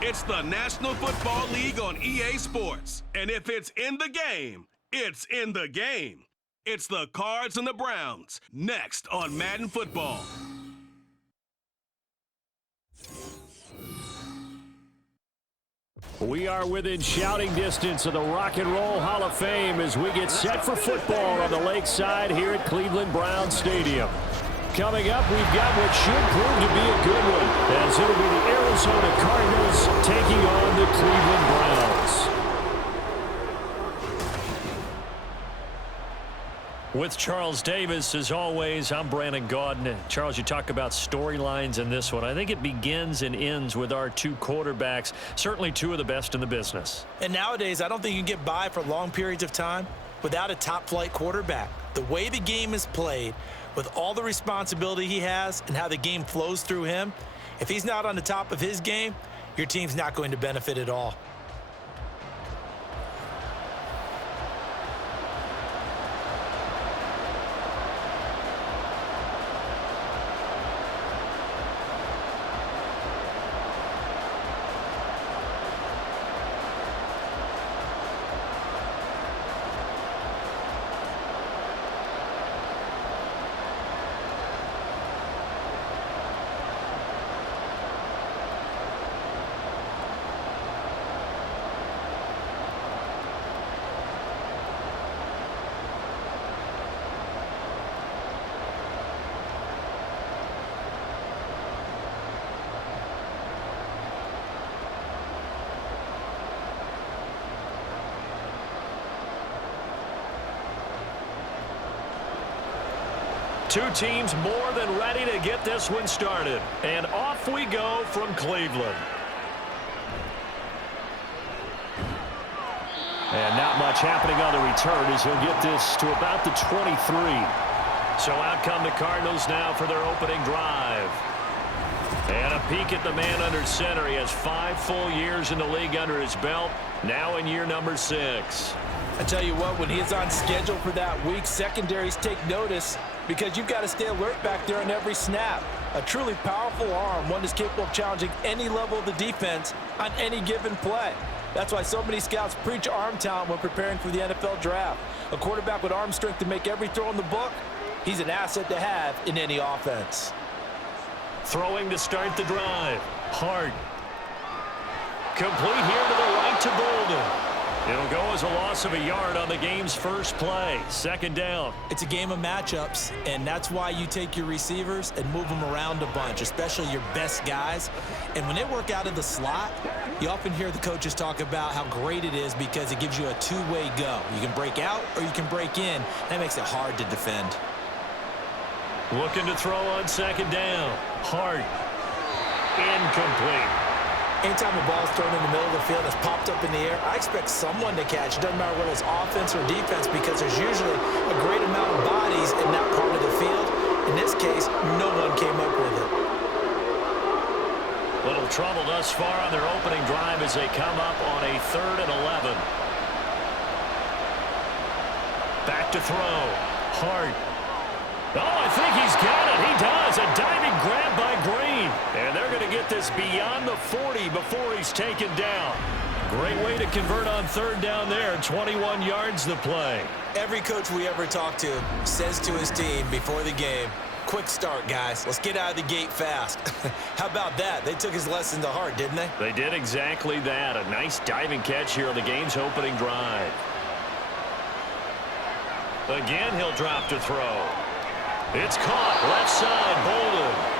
It's the National Football League on EA Sports. And if it's in the game, it's in the game. It's the Cards and the Browns, next on Madden Football. We are within shouting distance of the Rock and Roll Hall of Fame as we get set for football on the lakeside here at Cleveland Browns Stadium. Coming up, we've got what should prove to be a good one, as it'll be the Arizona Cardinals taking on the Cleveland Browns. With Charles Davis, as always, I'm Brandon Gaudin. Charles, you talk about storylines in this one. I think it begins and ends with our two quarterbacks, certainly two of the best in the business. And nowadays, I don't think you can get by for long periods of time without a top-flight quarterback. The way the game is played, with all the responsibility he has and how the game flows through him, if he's not on the top of his game, your team's not going to benefit at all. Two teams more than ready to get this one started. And off we go from Cleveland. And not much happening on the return as he'll get this to about the 23. So out come the Cardinals now for their opening drive. And a peek at the man under center. He has 5 full years in the league under his belt, now in year number 6. I tell you what, when he's on schedule for that week, secondaries take notice because you've got to stay alert back there on every snap. A truly powerful arm, one that's capable of challenging any level of the defense on any given play. That's why so many scouts preach arm talent when preparing for the NFL draft. A quarterback with arm strength to make every throw in the book, he's an asset to have in any offense. Throwing to start the drive. Hart. Complete here to the right to Bolden. It'll go as a loss of a yard on the game's first play. Second down. It's a game of matchups, and that's why you take your receivers and move them around a bunch, especially your best guys. And when they work out of the slot, you often hear the coaches talk about how great it is because it gives you a two-way go. You can break out or you can break in. That makes it hard to defend. Looking to throw on second down. Hart. Incomplete. Anytime the ball's thrown in the middle of the field, it's popped up in the air, I expect someone to catch. It doesn't matter whether it's offense or defense because there's usually a great amount of bodies in that part of the field. In this case, no one came up with it. Little trouble thus far on their opening drive as they come up on a 3rd and 11. Back to throw. Hart. Oh, I think he's got it. He does. A diving grab by Green. And they're going to get this beyond the 40 before he's taken down. Great way to convert on 3rd down there. 21 yards the play. Every coach we ever talk to says to his team before the game, quick start, guys. Let's get out of the gate fast. How about that? They took his lesson to heart, didn't they? They did exactly that. A nice diving catch here on the game's opening drive. Again, he'll drop to throw. It's caught. Left side, Bolden.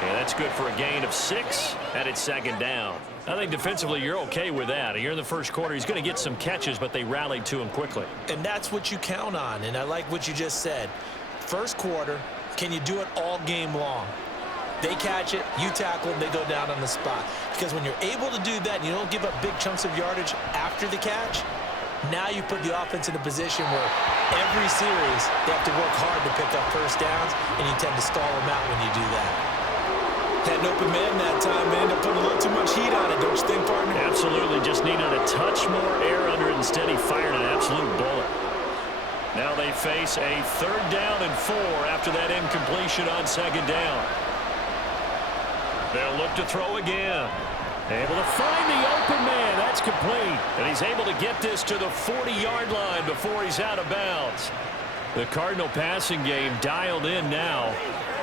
And that's good for a gain of 6, and it's second down. I think defensively you're okay with that. Here in the first quarter, he's going to get some catches, but they rallied to him quickly. And that's what you count on, and I like what you just said. First quarter, can you do it all game long? They catch it, you tackle them, they go down on the spot. Because when you're able to do that and you don't give up big chunks of yardage after the catch, now you put the offense in a position where every series they have to work hard to pick up first downs, and you tend to stall them out when you do that. Had an open man that time, man. Ended up putting a little too much heat on it, don't you think, partner? Absolutely. Just needed a touch more air under it. Instead, he fired an absolute bullet. Now they face a 3rd down and 4 after that incompletion on second down. They'll look to throw again. Able to find the open man. That's complete. And he's able to get this to the 40-yard line before he's out of bounds. The Cardinal passing game dialed in now.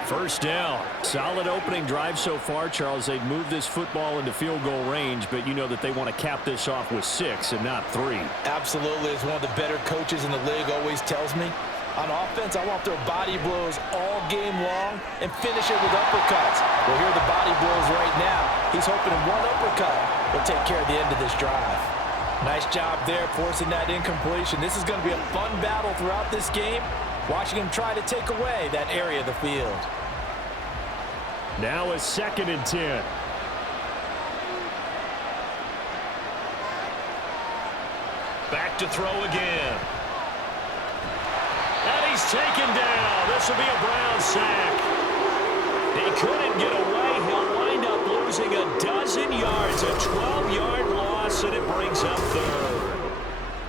First down. Solid opening drive so far, Charles. They've moved this football into field goal range, but you know that they want to cap this off with 6 and not 3. Absolutely. As one of the better coaches in the league always tells me, on offense, I want their body blows all game long and finish it with uppercuts. Well, here are the body blows right now. He's hoping one uppercut will take care of the end of this drive. Nice job there, forcing that incompletion. This is going to be a fun battle throughout this game, watching him try to take away that area of the field. Now a 2nd and 10. Back to throw again. And he's taken down. This will be a Brown sack. He couldn't get away. He'll wind up losing a dozen yards. A 12-yard loss, and it brings up 3rd.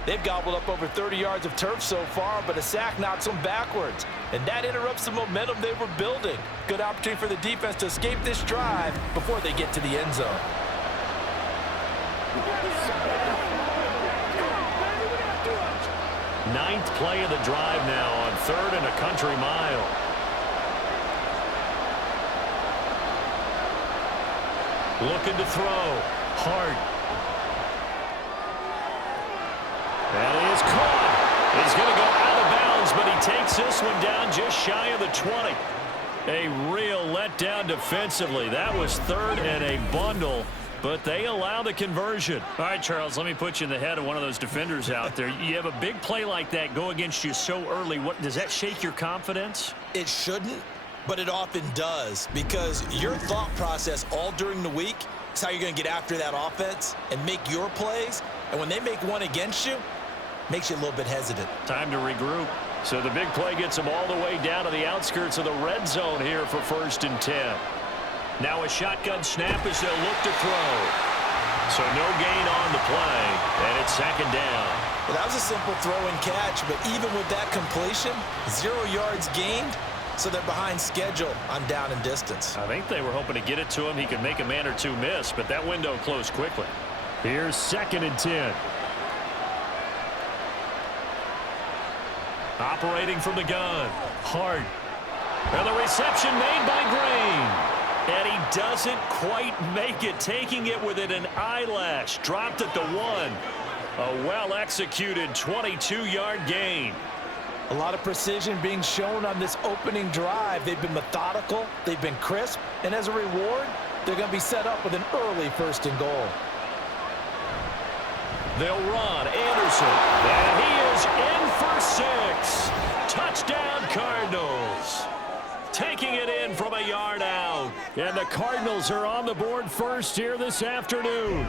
They've gobbled up over 30 yards of turf so far, but a sack knocks them backwards. And that interrupts the momentum they were building. Good opportunity for the defense to escape this drive before they get to the end zone. Ninth play of the drive now on 3rd and a country mile. Looking to throw. Hart. That is caught. He's going to go out of bounds, but he takes this one down just shy of the 20. A real letdown defensively. That was 3rd and a bundle, but they allow the conversion. All right, Charles, let me put you in the head of one of those defenders out there. You have a big play like that go against you so early. What does that shake your confidence? It shouldn't, but it often does, because your thought process all during the week is how you're going to get after that offense and make your plays. And when they make one against you, makes you a little bit hesitant. Time to regroup. So the big play gets them all the way down to the outskirts of the red zone here for 1st and 10. Now a shotgun snap as they'll look to throw. So no gain on the play, and it's 2nd down. Well, that was a simple throw and catch, but even with that completion, 0 yards gained, so they're behind schedule on down and distance. I think they were hoping to get it to him. He could make a man or two miss, but that window closed quickly. Here's 2nd and 10. Operating from the gun. Hart. And the reception made by Green. And he doesn't quite make it, taking it within an eyelash. Dropped at the 1. A well-executed 22-yard gain. A lot of precision being shown on this opening drive. They've been methodical, they've been crisp, and as a reward, they're going to be set up with an early 1st and goal. They'll run. Anderson. And he is in for 6. Touchdown, Cardinals. Taking it in from a yard out. And the Cardinals are on the board first here this afternoon.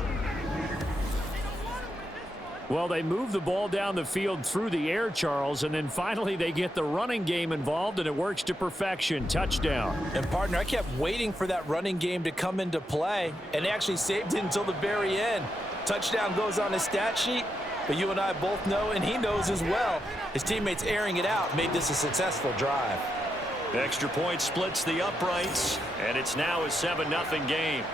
Well, they move the ball down the field through the air, Charles, and then finally they get the running game involved, and it works to perfection. Touchdown. And, partner, I kept waiting for that running game to come into play, and they actually saved it until the very end. Touchdown goes on his stat sheet, but you and I both know, and he knows as well, his teammates airing it out made this a successful drive. Extra point splits the uprights, and it's now a 7-0 game.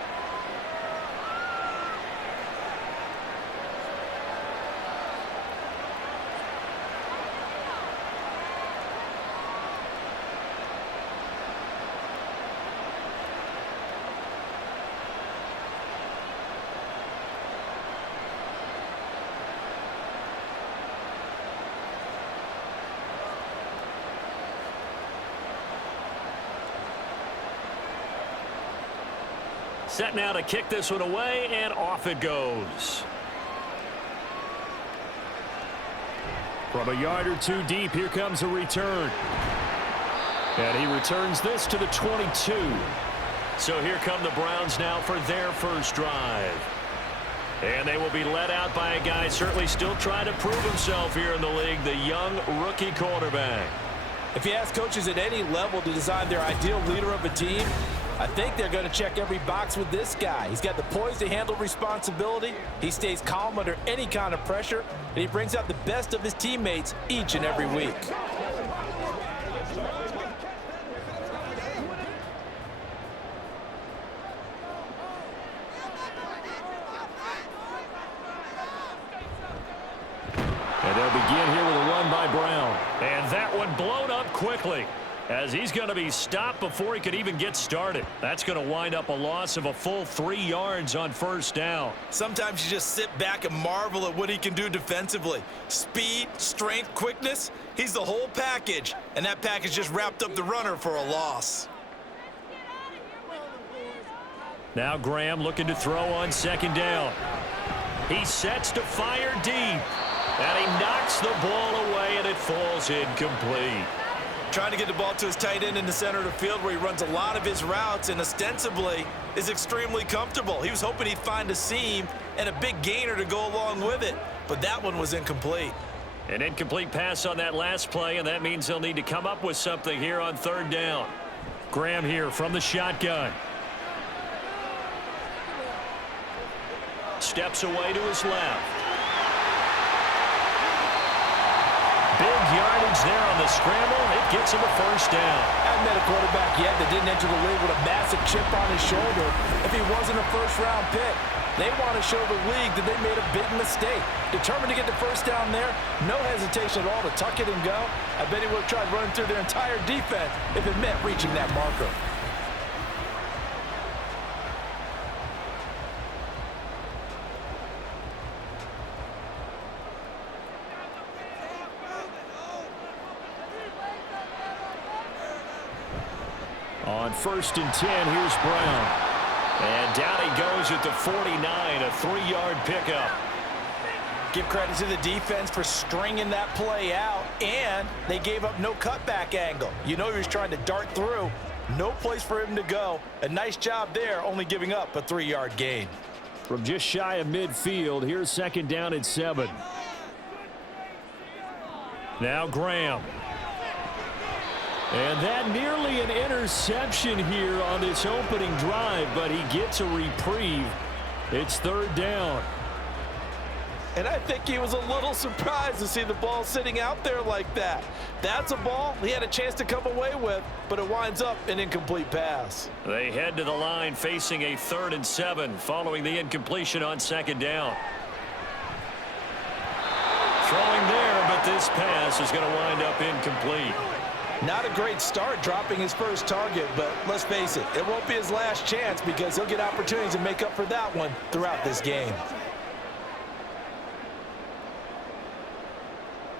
Set now to kick this one away, and off it goes. From a yard or two deep, here comes a return. And he returns this to the 22. So here come the Browns now for their first drive. And they will be led out by a guy certainly still trying to prove himself here in the league, the young rookie quarterback. If you ask coaches at any level to design their ideal leader of a team, I think they're going to check every box with this guy. He's got the poise to handle responsibility. He stays calm under any kind of pressure, and he brings out the best of his teammates each and every week. quickly, as he's going to be stopped before he could even get started. That's going to wind up a loss of a full 3 yards on first down. Sometimes you just sit back and marvel at what he can do defensively. Speed, strength, quickness, he's the whole package. And that package just wrapped up the runner for a loss. Now Graham looking to throw on second down. He sets to fire deep. And he knocks the ball away, and it falls incomplete. Trying to get the ball to his tight end in the center of the field where he runs a lot of his routes and ostensibly is extremely comfortable. He was hoping he'd find a seam and a big gainer to go along with it, but that one was incomplete. An incomplete pass on that last play, and that means they'll need to come up with something here on third down. Graham here from the shotgun. Steps away to his left. Big yardage there on the scramble. It gets him a first down. I haven't met a quarterback yet that didn't enter the league with a massive chip on his shoulder if he wasn't a first-round pick. They want to show the league that they made a big mistake. Determined to get the first down there, no hesitation at all to tuck it and go. I bet he would have tried running through their entire defense if it meant reaching that marker. On 1st and 10, here's Brown. And down he goes at the 49, a 3-yard pickup. Give credit to the defense for stringing that play out, and they gave up no cutback angle. You know he was trying to dart through. No place for him to go. A nice job there, only giving up a 3-yard gain. From just shy of midfield, here's second down and 7. Now Graham. And that nearly an interception here on this opening drive, but he gets a reprieve. It's third down. And I think he was a little surprised to see the ball sitting out there like that. That's a ball he had a chance to come away with, but it winds up an incomplete pass. They head to the line facing a 3rd and 7 following the incompletion on second down. Throwing there, but this pass is going to wind up incomplete. Not a great start dropping his first target, but let's face it, it won't be his last chance because he'll get opportunities to make up for that one throughout this game.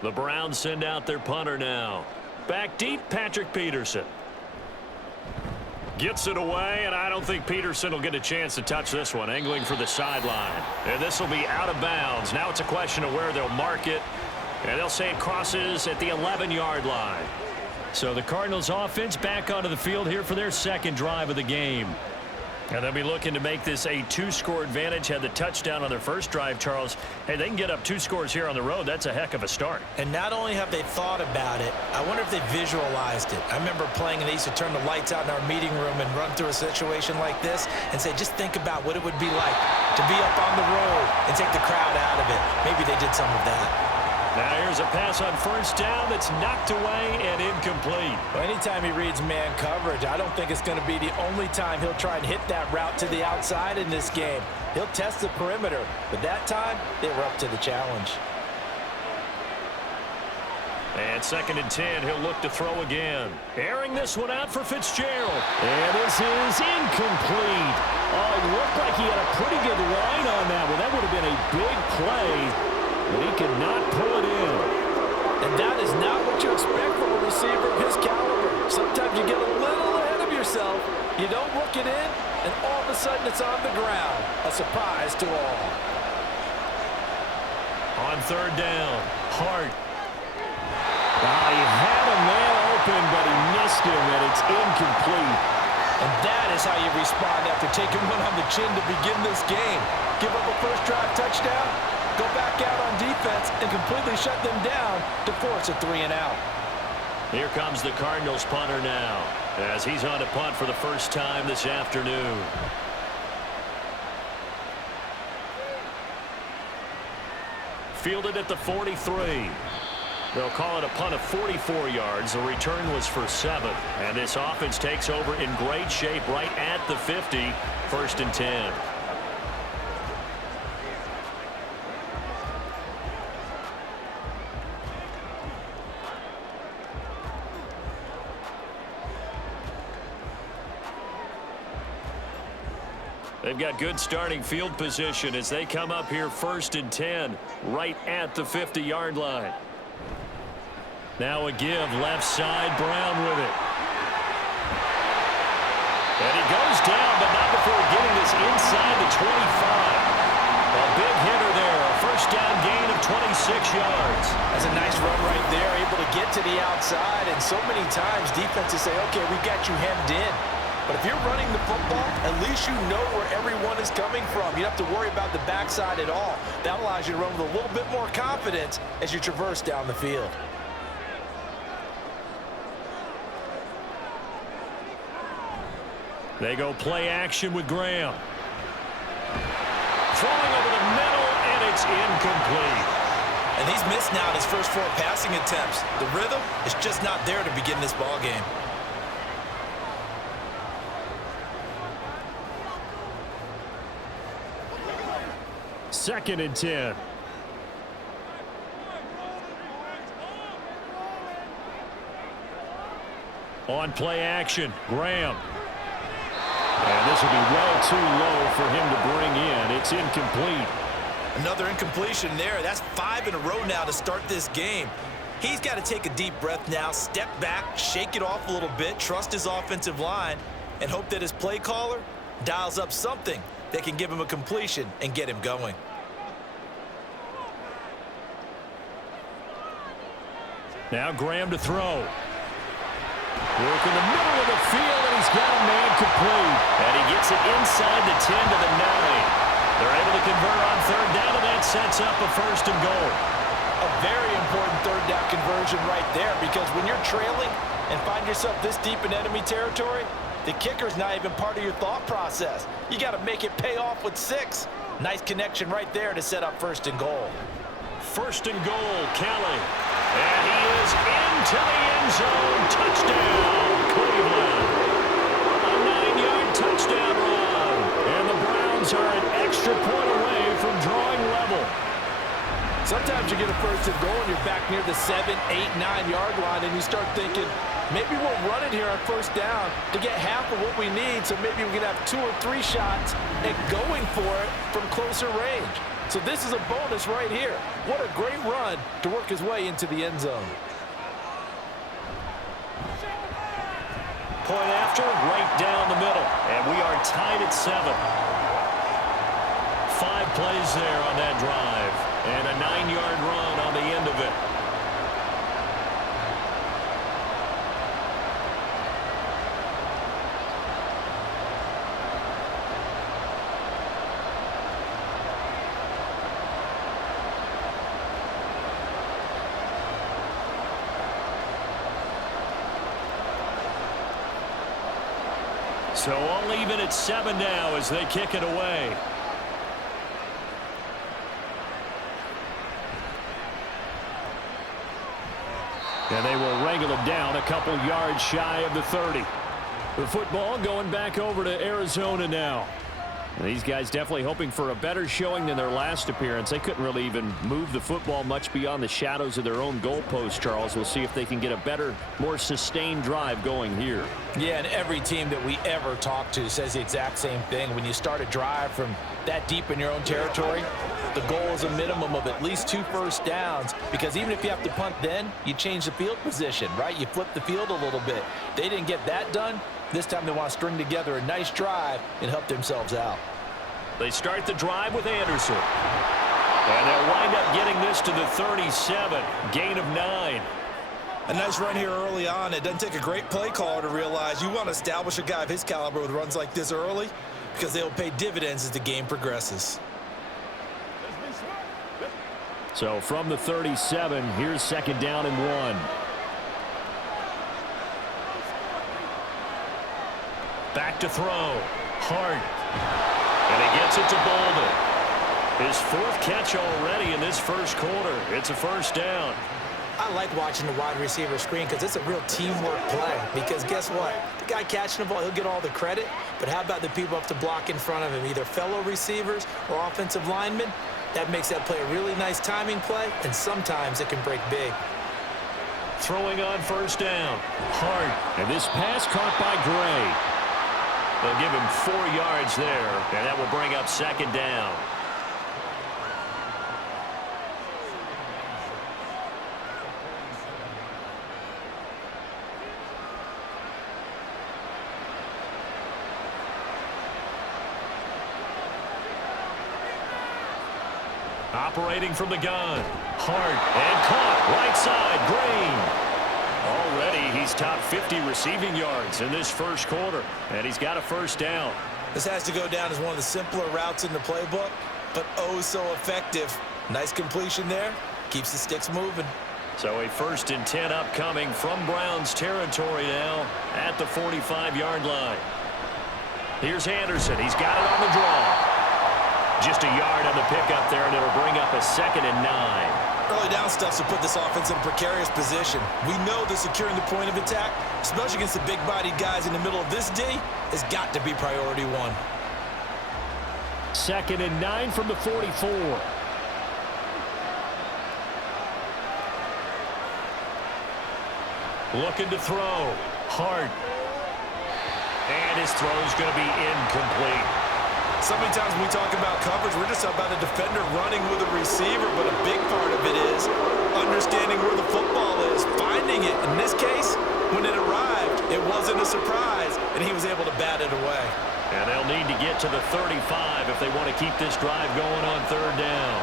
The Browns send out their punter now. Back deep, Patrick Peterson. Gets it away, and I don't think Peterson will get a chance to touch this one, angling for the sideline. And this will be out of bounds. Now it's a question of where they'll mark it, and they'll say it crosses at the 11-yard line. So the Cardinals offense back onto the field here for their second drive of the game. And they'll be looking to make this a 2-score advantage. Had the touchdown on their first drive, Charles. Hey, they can get up 2 scores here on the road. That's a heck of a start. And not only have they thought about it, I wonder if they visualized it. I remember playing and they used to turn the lights out in our meeting room and run through a situation like this and say, just think about what it would be like to be up on the road and take the crowd out of it. Maybe they did some of that. Now here's a pass on first down that's knocked away and incomplete. Well, anytime he reads man coverage, I don't think it's going to be the only time he'll try and hit that route to the outside in this game. He'll test the perimeter, but that time they were up to the challenge. And 2nd and 10, he'll look to throw again. Airing this one out for Fitzgerald. And this is incomplete. Oh, it looked like he had a pretty good line on that one. That would have been a big play. But he could not pull it in. And that is not what you expect from a receiver of his caliber. Sometimes you get a little ahead of yourself, you don't look it in, and all of a sudden it's on the ground. A surprise to all. On third down, Hart. He had a man open, but he missed him, and it's incomplete. And that is how you respond after taking one on the chin to begin this game. Give up a first drive touchdown, go back out on defense and completely shut them down to force a 3-and-out. Here comes the Cardinals punter now as he's on to punt for the first time this afternoon. Fielded at the 43. They'll call it a punt of 44 yards. The return was for 7. And this offense takes over in great shape right at the 50. 1st and 10. They've got good starting field position as they come up here 1st and 10, right at the 50-yard line. Now a give, left side, Brown with it. And he goes down, but not before getting this inside the 25. A big hitter there, a first down gain of 26 yards. That's a nice run right there, able to get to the outside, and so many times defenses say, okay, we've got you hemmed in. But if you're running the football, at least you know where everyone is coming from. You don't have to worry about the backside at all. That allows you to run with a little bit more confidence as you traverse down the field. They go play action with Graham. Throwing over the middle, and it's incomplete. And he's missed now in his first 4 passing attempts. The rhythm is just not there to begin this ball game. Second and 10. On play action, Graham. And this will be well too low for him to bring in. It's incomplete. Another incompletion there. That's 5 in a row now to start this game. He's got to take a deep breath now, step back, shake it off a little bit, trust his offensive line, and hope that his play caller dials up something that can give him a completion and get him going. Now Graham to throw. Work in the middle of the field, and he's got a man complete. And he gets it inside the 10 to the 9. They're able to convert on 3rd down, and that sets up a 1st and goal. A very important 3rd down conversion right there, because when you're trailing and find yourself this deep in enemy territory, the kicker's not even part of your thought process. You got to make it pay off with 6. Nice connection right there to set up 1st and goal. 1st and goal, Kelly. And he is into the end zone. Touchdown, Cleveland. A 9-yard touchdown run. And the Browns are an extra point away from drawing level. Sometimes you get a 1st and goal and you're back near the 7, 8, 9-yard line, and you start thinking, maybe we'll run it here on 1st down to get half of what we need, so maybe we can have 2 or 3 shots and going for it from closer range. So this is a bonus right here. What a great run to work his way into the end zone. Point after, right down the middle. And we are tied at 7. 5 plays there on that drive. And a 9-yard run on the end of it. So all even at 7 now as they kick it away. And they will wrangle it down a couple yards shy of the 30. The football going back over to Arizona now. And these guys definitely hoping for a better showing than their last appearance. They couldn't really even move the football much beyond the shadows of their own goalpost, Charles. We'll see if they can get a better, more sustained drive going here. Yeah, and every team that we ever talk to says the exact same thing. When you start a drive from that deep in your own territory, the goal is a minimum of at least 2 1st downs, because even if you have to punt then, you change the field position, right? You flip the field a little bit. They didn't get that done. This time they want to string together a nice drive and help themselves out. They start the drive with Anderson. And they'll wind up getting this to the 37. Gain of 9. A nice run here early on. It doesn't take a great play caller to realize you want to establish a guy of his caliber with runs like this early, because they'll pay dividends as the game progresses. So from the 37, here's 2nd down and 1. Back to throw. Hart. And he gets it to Bolden. His 4th catch already in this first quarter. It's a 1st down. I like watching the wide receiver screen because it's a real teamwork play. Because guess what? The guy catching the ball, he'll get all the credit. But how about the people up to block in front of him, either fellow receivers or offensive linemen? That makes that play a really nice timing play, and sometimes it can break big. Throwing on 1st down. Hart. And this pass caught by Gray. They'll give him 4 yards there, and that will bring up second down. Operating from the gun. Hart and caught. Right side. Green. Already he's top 50 receiving yards in this first quarter. And he's got a first down. This has to go down as one of the simpler routes in the playbook, but oh so effective. Nice completion there. Keeps the sticks moving. So a 1st and 10 upcoming from Browns territory now at the 45-yard line. Here's Anderson. He's got it on the draw. Just a yard on the pickup there, and it'll bring up a 2nd and 9. Early down stuff to put this offense in a precarious position. We know that securing the point of attack, especially against the big-bodied guys in the middle of this D, has got to be priority 1. 2nd and 9 from the 44. Looking to throw. Hart. And his throw's going to be incomplete. So many times when we talk about coverage, we're just about a defender running with a receiver, but a big part of it is understanding where the football is, finding it. In this case, when it arrived, it wasn't a surprise, and he was able to bat it away. And they'll need to get to the 35 if they want to keep this drive going on 3rd down.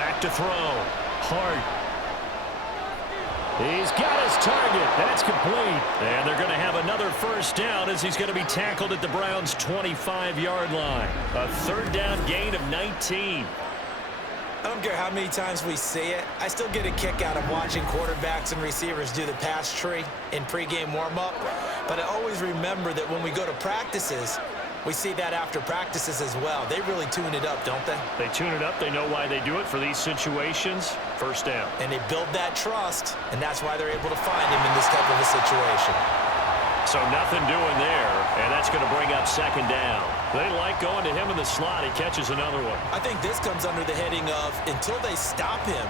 Back to throw. Hart. He's got his target. That's complete. And they're going to have another first down as he's going to be tackled at the Browns' 25-yard line. A 3rd down gain of 19. I don't care how many times we see it. I still get a kick out of watching quarterbacks and receivers do the pass tree in pregame warm-up. But I always remember that when we go to practices, we see that after practices as well. They really tune it up, don't they? They tune it up. They know why they do it for these situations. First down. And they build that trust, and that's why they're able to find him in this type of a situation. So nothing doing there, and that's going to bring up 2nd down. They like going to him in the slot. He catches another one. I think this comes under the heading of, until they stop him,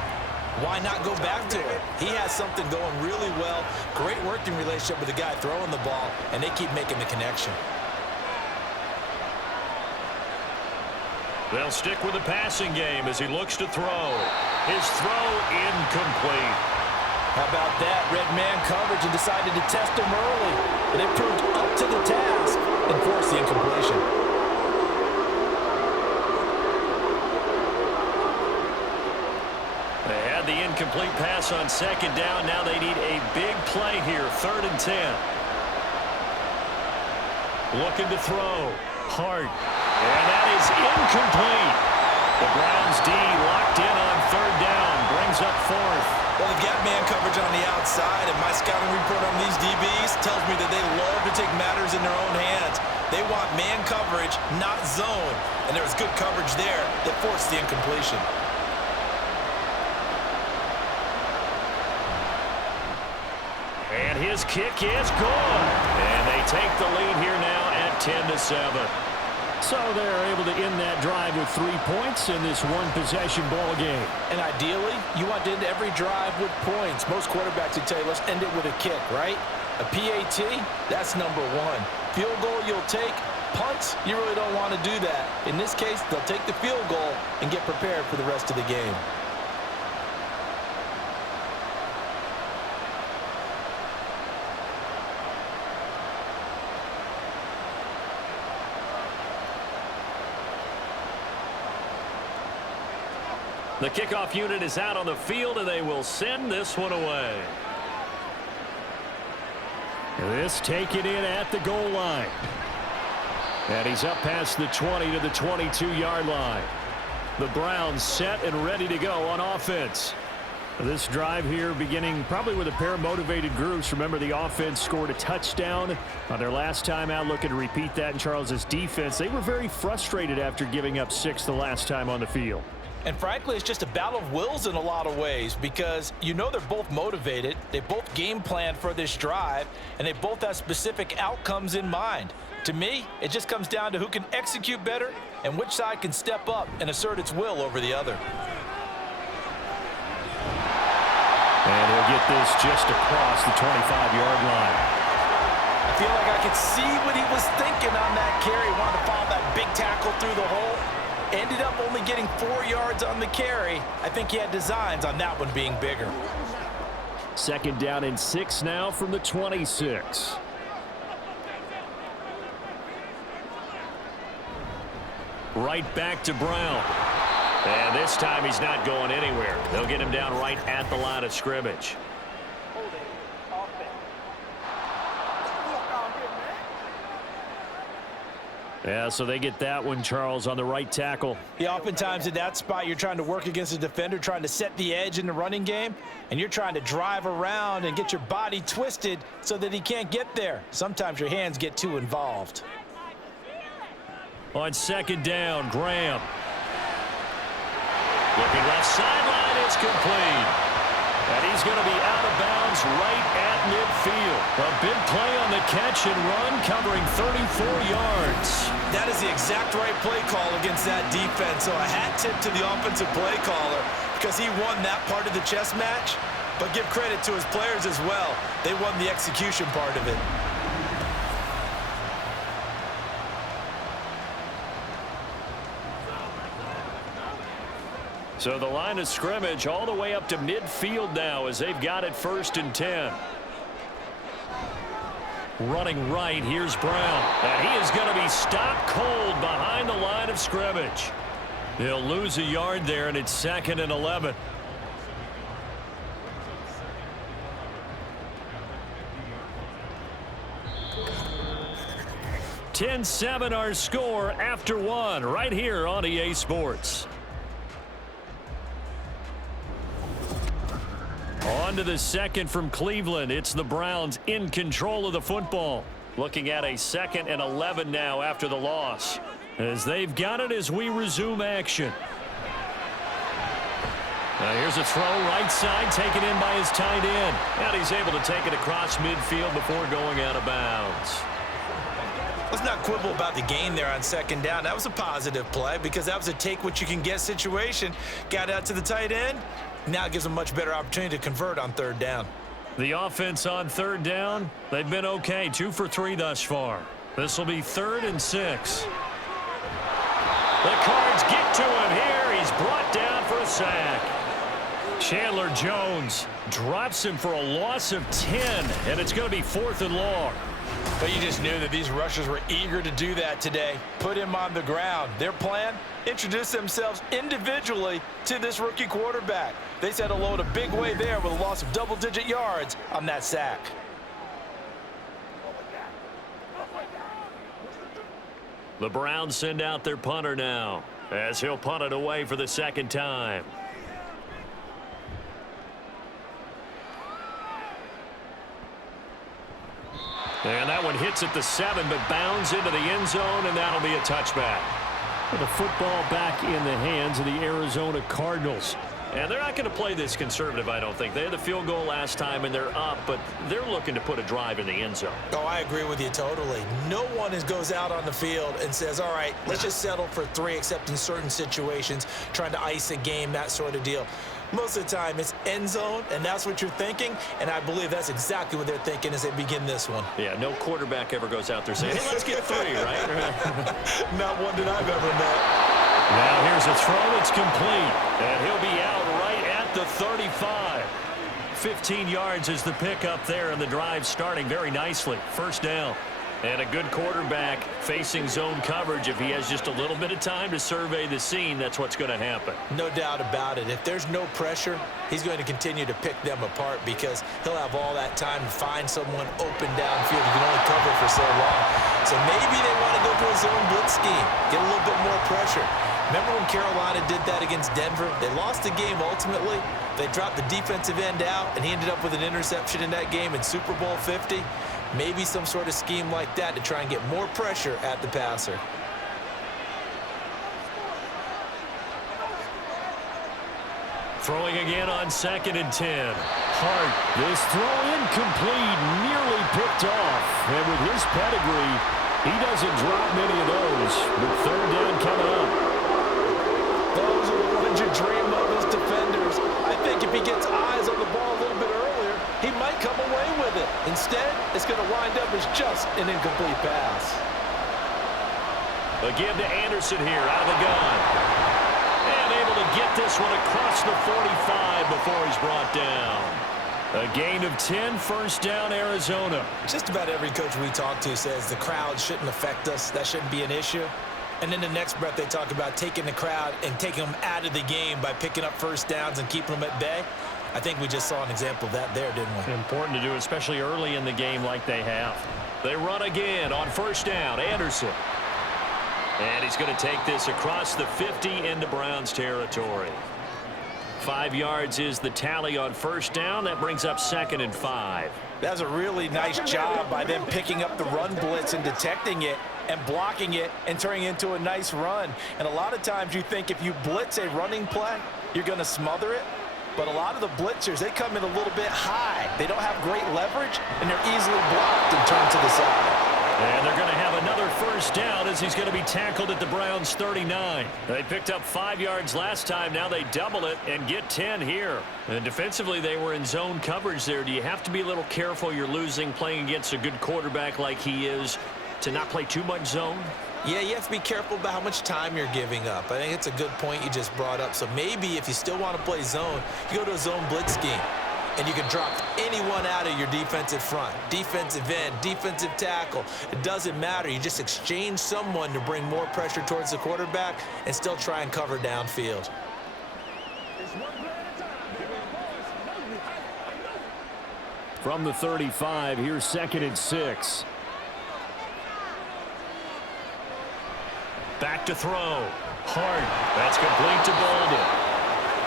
why not go back to it? He has something going really well. Great working relationship with the guy throwing the ball, and they keep making the connection. They'll stick with the passing game as he looks to throw. His throw incomplete. How about that? Red man coverage and decided to test him early. And it proved up to the task and forced the incompletion. They had the incomplete pass on 2nd down. Now they need a big play here. 3rd and 10. Looking to throw. Hart. And that is incomplete. The Browns D locked in on 3rd down. Brings up 4th. Well, they've got man coverage on the outside, and my scouting report on these DBs tells me that they love to take matters in their own hands. They want man coverage, not zone. And there was good coverage there that forced the incompletion. And his kick is good. And they take the lead here now at 10-7. So they're able to end that drive with 3 points in this one-possession ball game. And ideally, you want to end every drive with points. Most quarterbacks would tell you, let's end it with a kick, right? A PAT, that's number 1. Field goal you'll take. Punts, you really don't want to do that. In this case, they'll take the field goal and get prepared for the rest of the game. The kickoff unit is out on the field, and they will send this one away. This taken in at the goal line. And he's up past the 20 to the 22-yard line. The Browns set and ready to go on offense. This drive here beginning probably with a pair of motivated groups. Remember, the offense scored a touchdown on their last time out. Looking to repeat that in Charles's defense. They were very frustrated after giving up 6 the last time on the field. And frankly, it's just a battle of wills in a lot of ways because you know they're both motivated. They both game planned for this drive, and they both have specific outcomes in mind. To me, it just comes down to who can execute better and which side can step up and assert its will over the other. And he'll get this just across the 25-yard line. I feel like I could see what he was thinking on that carry. Wanted to follow that big tackle through the hole. Ended up only getting 4 yards on the carry. I think he had designs on that one being bigger. 2nd down and 6 now from the 26. Right back to Brown. And this time he's not going anywhere. They'll get him down right at the line of scrimmage. Yeah, so they get that one, Charles, on the right tackle. Yeah, oftentimes in that spot, you're trying to work against a defender, trying to set the edge in the running game, and you're trying to drive around and get your body twisted so that he can't get there. Sometimes your hands get too involved. On 2nd down, Graham. Looking left sideline, it's complete. And he's going to be out of bounds right at midfield. A big play on the catch and run, covering 34 yards. That is the exact right play call against that defense. So a hat tip to the offensive play caller because he won that part of the chess match. But give credit to his players as well. They won the execution part of it. So the line of scrimmage all the way up to midfield now as they've got it 1st and 10. Running right, here's Brown. And he is going to be stopped cold behind the line of scrimmage. He'll lose a yard there, and it's 2nd and 11. (10-7) our score after 1 right here on EA Sports. On to the 2nd from Cleveland. It's the Browns in control of the football. Looking at a 2nd and 11 now after the loss. As they've got it as we resume action. Now here's a throw right side taken in by his tight end. And he's able to take it across midfield before going out of bounds. Let's not quibble about the gain there on 2nd down. That was a positive play because that was a take-what-you-can-get situation. Got out to the tight end. Now it gives them a much better opportunity to convert on 3rd down. The offense on 3rd down, they've been okay. 2 for 3 thus far. This will be 3rd and 6. The Cards get to him here. He's brought down for a sack. Chandler Jones drops him for a loss of 10, and it's going to be 4th and long. But you just knew that these rushers were eager to do that today. Put him on the ground. Their plan, introduce themselves individually to this rookie quarterback. They said hello in a big way there with a loss of double-digit yards on that sack. The Browns send out their punter now as he'll punt it away for the 2nd time. And that one hits at the 7, but bounds into the end zone, and that'll be a touchback. The football back in the hands of the Arizona Cardinals. And they're not going to play this conservative, I don't think. They had the field goal last time, and they're up, but they're looking to put a drive in the end zone. Oh, I agree with you totally. No one goes out on the field and says, all right, let's just settle for 3, except in certain situations, trying to ice a game, that sort of deal. Most of the time, it's end zone, and that's what you're thinking, and I believe that's exactly what they're thinking as they begin this one. Yeah, no quarterback ever goes out there saying, hey, let's get 3, right? Not one that I've ever met. Now here's a throw. It's complete, and he'll be out right at the 35. 15 yards is the pickup there, and the drive starting very nicely. 1st down. And a good quarterback facing zone coverage. If he has just a little bit of time to survey the scene, that's what's going to happen. No doubt about it. If there's no pressure, he's going to continue to pick them apart because he'll have all that time to find someone open downfield. He can only cover for so long. So maybe they want to go to a zone blitz scheme, get a little bit more pressure. Remember when Carolina did that against Denver? They lost the game ultimately. They dropped the defensive end out, and he ended up with an interception in that game in Super Bowl 50. Maybe some sort of scheme like that to try and get more pressure at the passer. Throwing again on 2nd and 10. Hart, this throw incomplete, nearly picked off. And with his pedigree, he doesn't drop many of those. With 3rd down coming up. Those are the ones you dream of as defenders. I think if he gets eyes on the ball a little bit earlier, he might come away with it. Instead, it's going to wind up as just an incomplete pass. Again to Anderson here out of the gun. And able to get this one across the 45 before he's brought down. A gain of 10, first down, Arizona. Just about every coach we talk to says the crowd shouldn't affect us. That shouldn't be an issue. And in the next breath, they talk about taking the crowd and taking them out of the game by picking up first downs and keeping them at bay. I think we just saw an example of that there, didn't we? Important to do, especially early in the game like they have. They run again on first down. Anderson. And he's going to take this across the 50 into Browns territory. 5 yards is the tally on first down. That brings up 2nd and 5. That's a really nice job by them picking up the run blitz and detecting it and blocking it and turning it into a nice run. And a lot of times you think if you blitz a running play, you're going to smother it. But a lot of the blitzers, they come in a little bit high. They don't have great leverage, and they're easily blocked and turned to the side. And they're going to have another first down as he's going to be tackled at the Browns' 39. They picked up 5 yards last time. Now they double it and get 10 here. And defensively, they were in zone coverage there. Do you have to be a little careful? You're losing playing against a good quarterback like he is to not play too much zone? Yeah, you have to be careful about how much time you're giving up. I think it's a good point you just brought up. So maybe if you still want to play zone, you go to a zone blitz scheme. And you can drop anyone out of your defensive front, defensive end, defensive tackle. It doesn't matter. You just exchange someone to bring more pressure towards the quarterback and still try and cover downfield. From the 35, here's 2nd and 6. Back to throw. Hart. That's complete to Bolden.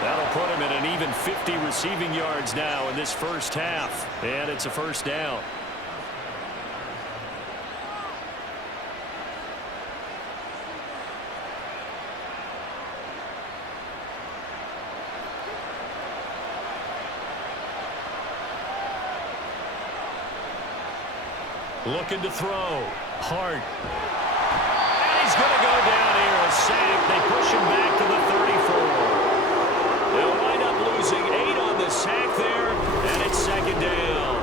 That'll put him at an even 50 receiving yards now in this first half. And it's a first down. Looking to throw. Hart. And he's going to go down here. A sack. They push him back to the 34. They'll wind up losing 8 on the sack there, and it's 2nd down.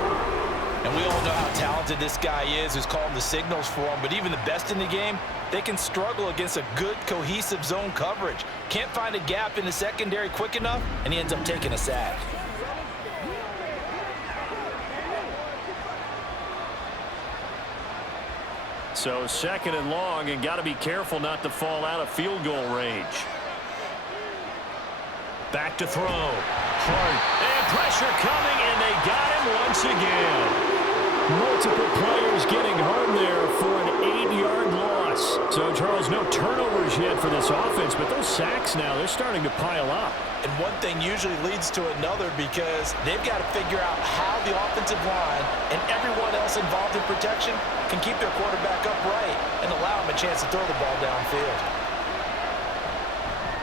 And we all know how talented this guy is who's calling the signals for him, but even the best in the game, they can struggle against a good, cohesive zone coverage. Can't find a gap in the secondary quick enough, and he ends up taking a sack. So 2nd and long, and got to be careful not to fall out of field goal range. Back to throw. Hart. And pressure coming, and they got him once again. Multiple players getting home there for an 8-yard loss. So, Charles, no turnovers yet for this offense, but those sacks now, they're starting to pile up. And one thing usually leads to another because they've got to figure out how the offensive line and everyone else involved in protection can keep their quarterback upright and allow him a chance to throw the ball downfield.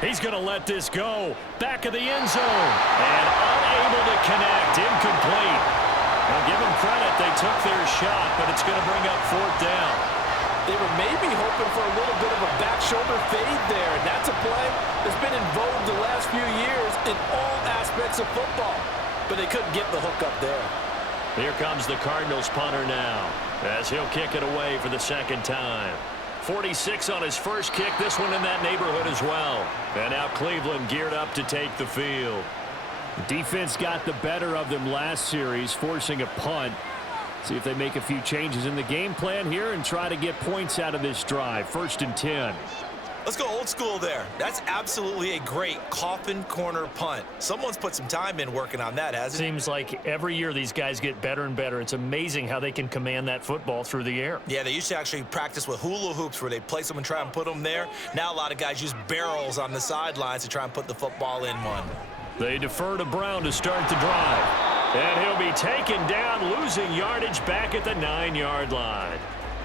He's going to let this go. Back of the end zone. And unable to connect. Incomplete. Now give them credit. They took their shot, but it's going to bring up 4th down. They were maybe hoping for a little bit of a back shoulder fade there. And that's a play that's been in vogue the last few years in all aspects of football. But they couldn't get the hook up there. Here comes the Cardinals punter now as he'll kick it away for the 2nd time. 46 on his first kick, this one in that neighborhood as well. And now Cleveland geared up to take the field. Defense got the better of them last series, forcing a punt. See if they make a few changes in the game plan here and try to get points out of this drive. 1st and 10. Let's go old school there. That's absolutely a great coffin corner punt. Someone's put some time in working on that, hasn't it? Seems like every year these guys get better and better. It's amazing how they can command that football through the air. Yeah, they used to actually practice with hula hoops where they place them and try and put them there. Now a lot of guys use barrels on the sidelines to try and put the football in one. They defer to Brown to start the drive. And he'll be taken down, losing yardage back at the 9-yard line.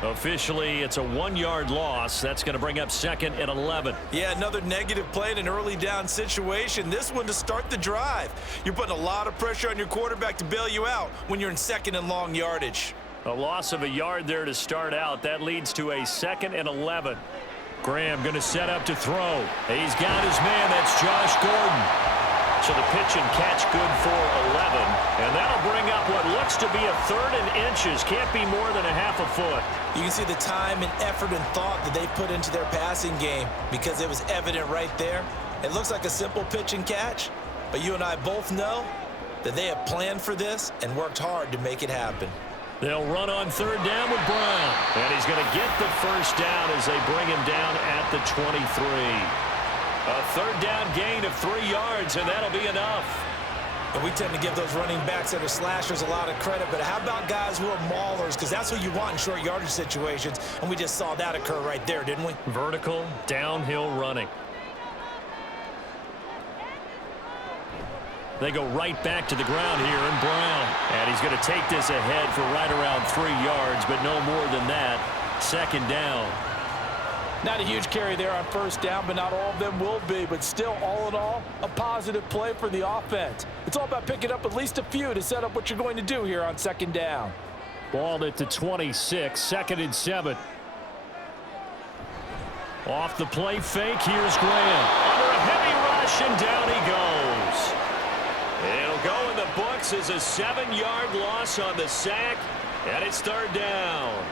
Officially, it's a 1-yard loss. That's going to bring up 2nd and 11. Yeah, another negative play in an early down situation. This one to start the drive. You're putting a lot of pressure on your quarterback to bail you out when you're in 2nd and long yardage. A loss of a yard there to start out. That leads to a 2nd and 11. Graham going to set up to throw. He's got his man. That's Josh Gordon. So the pitch and catch good for 11. And that'll bring up what looks to be a 3rd and inches. Can't be more than a half a foot. You can see the time and effort and thought that they put into their passing game because it was evident right there. It looks like a simple pitch and catch, but you and I both know that they have planned for this and worked hard to make it happen. They'll run on 3rd down with Brown. And he's going to get the first down as they bring him down at the 23. A 3rd down gain of 3 yards, and that'll be enough. And we tend to give those running backs that are slashers a lot of credit, but how about guys who are maulers? Because that's what you want in short yardage situations, and we just saw that occur right there, didn't we? Vertical, downhill running. They go right back to the ground here, and Brown. And he's going to take this ahead for right around 3 yards, but no more than that. 2nd down. Not a huge carry there on 1st down, but not all of them will be. But still, all in all, a positive play for the offense. It's all about picking up at least a few to set up what you're going to do here on 2nd down. Ball at the 26, 2nd and 7. Off the play fake, here's Graham. Under a heavy rush, and down he goes. It'll go in the books as a 7-yard loss on the sack, and it's 3rd down.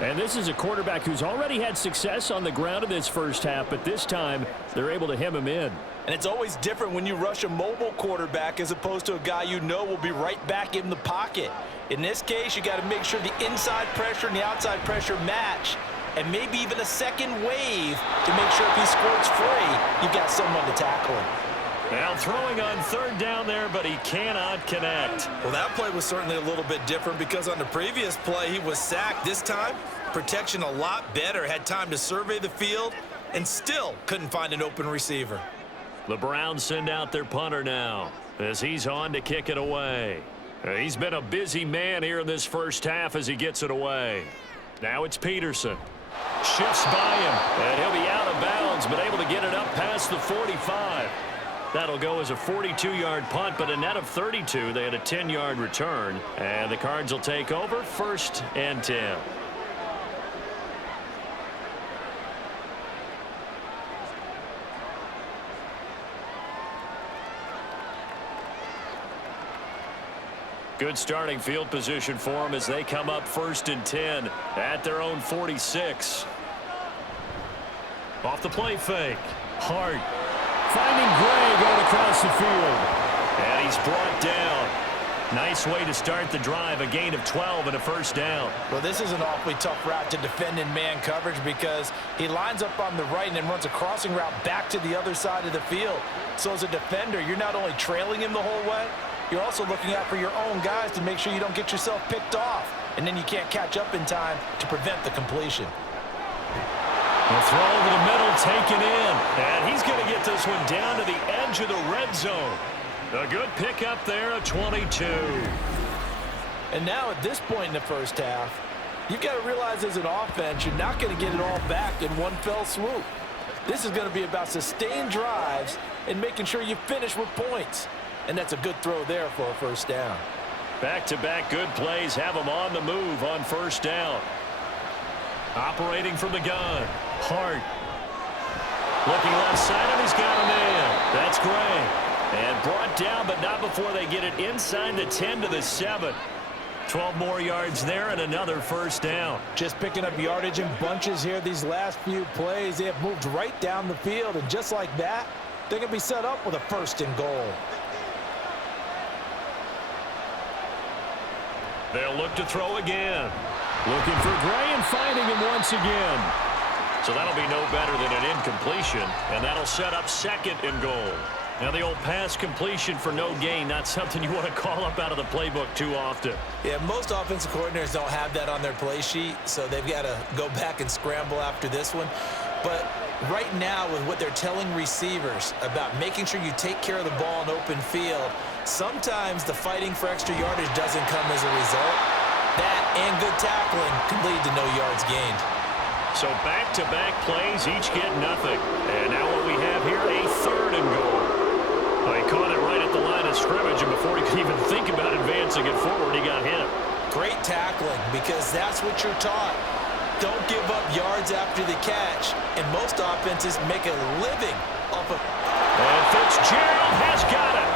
And this is a quarterback who's already had success on the ground in this first half, but this time they're able to hem him in. And it's always different when you rush a mobile quarterback as opposed to a guy you know will be right back in the pocket. In this case, you got to make sure the inside pressure and the outside pressure match, and maybe even a second wave to make sure if he squirts free, you've got someone to tackle him. Now throwing on 3rd down there, but he cannot connect. Well, that play was certainly a little bit different because on the previous play, he was sacked. This time, protection a lot better. Had time to survey the field and still couldn't find an open receiver. The Browns send out their punter now as he's on to kick it away. He's been a busy man here in this first half as he gets it away. Now it's Peterson. Shifts by him, and he'll be out of bounds, but able to get it up past the 45. That'll go as a 42-yard punt, but a net of 32. They had a 10-yard return, and the Cards will take over 1st and 10. Good starting field position for them as they come up 1st and 10 at their own 46. Off the play fake. Hart. Finding Gray going across the field. And he's brought down. Nice way to start the drive. A gain of 12 and a 1st down. Well, this is an awfully tough route to defend in man coverage because he lines up on the right and then runs a crossing route back to the other side of the field. So as a defender, you're not only trailing him the whole way, you're also looking out for your own guys to make sure you don't get yourself picked off. And then you can't catch up in time to prevent the completion. The throw over the middle taken in. And he's going to get this one down to the edge of the red zone. A good pickup there of 22. And now at this point in the first half, you've got to realize as an offense, you're not going to get it all back in one fell swoop. This is going to be about sustained drives and making sure you finish with points. And that's a good throw there for a 1st down. Back-to-back good plays have him on the move on 1st down. Operating from the gun. Hart. Looking left side, and he's got a man. That's Gray. And brought down, but not before they get it inside the 10 to the 7. 12 more yards there and another 1st down. Just picking up yardage in bunches here these last few plays. They have moved right down the field, and just like that, they're going to be set up with a 1st and goal. They'll look to throw again. Looking for Gray and finding him once again. So that'll be no better than an incompletion, and that'll set up 2nd and goal. Now the old pass completion for no gain, not something you want to call up out of the playbook too often. Yeah, most offensive coordinators don't have that on their play sheet, so they've got to go back and scramble after this one. But right now, with what they're telling receivers about making sure you take care of the ball in open field, sometimes the fighting for extra yardage doesn't come as a result. That and good tackling can lead to no yards gained. So back-to-back plays, each get nothing. And now what we have here, a 3rd and goal. He caught it right at the line of scrimmage, and before he could even think about advancing it forward, he got hit. Great tackling, because that's what you're taught. Don't give up yards after the catch. And most offenses make a living off of And Fitzgerald has got it.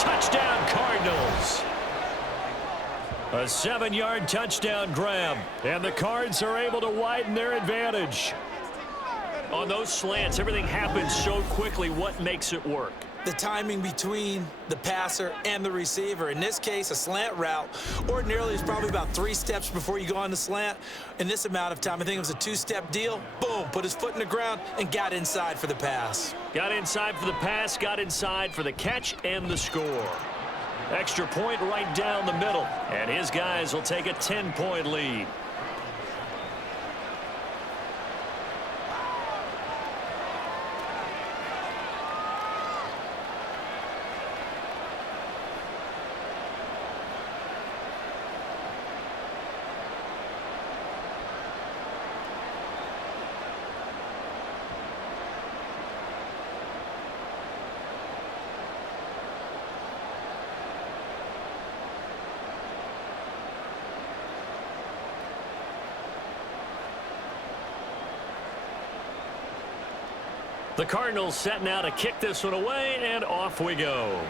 Touchdown, Cardinals. A 7-yard touchdown grab. And the Cards are able to widen their advantage. On those slants, everything happens so quickly. What makes it work? The timing between the passer and the receiver. In this case, a slant route ordinarily is probably about 3 steps before you go on the slant. In this amount of time, I think it was a 2-step deal. Boom, put his foot in the ground and got inside for the pass. Got inside for the pass, got inside for the catch and the score. Extra point right down the middle. And his guys will take a 10-point lead. The Cardinals set now to kick this one away, and off we go.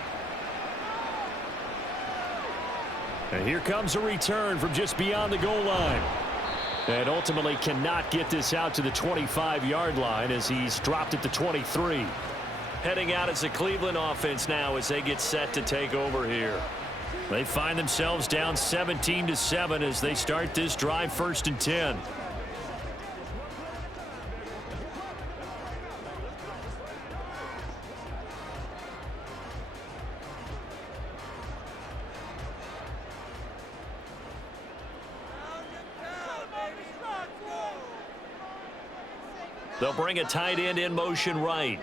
And here comes a return from just beyond the goal line. And ultimately cannot get this out to the 25-yard line as he's dropped it to 23. Heading out as the Cleveland offense now as they get set to take over here. They find themselves down 17-7 as they start this drive, 1st and 10. They'll bring a tight end in motion right.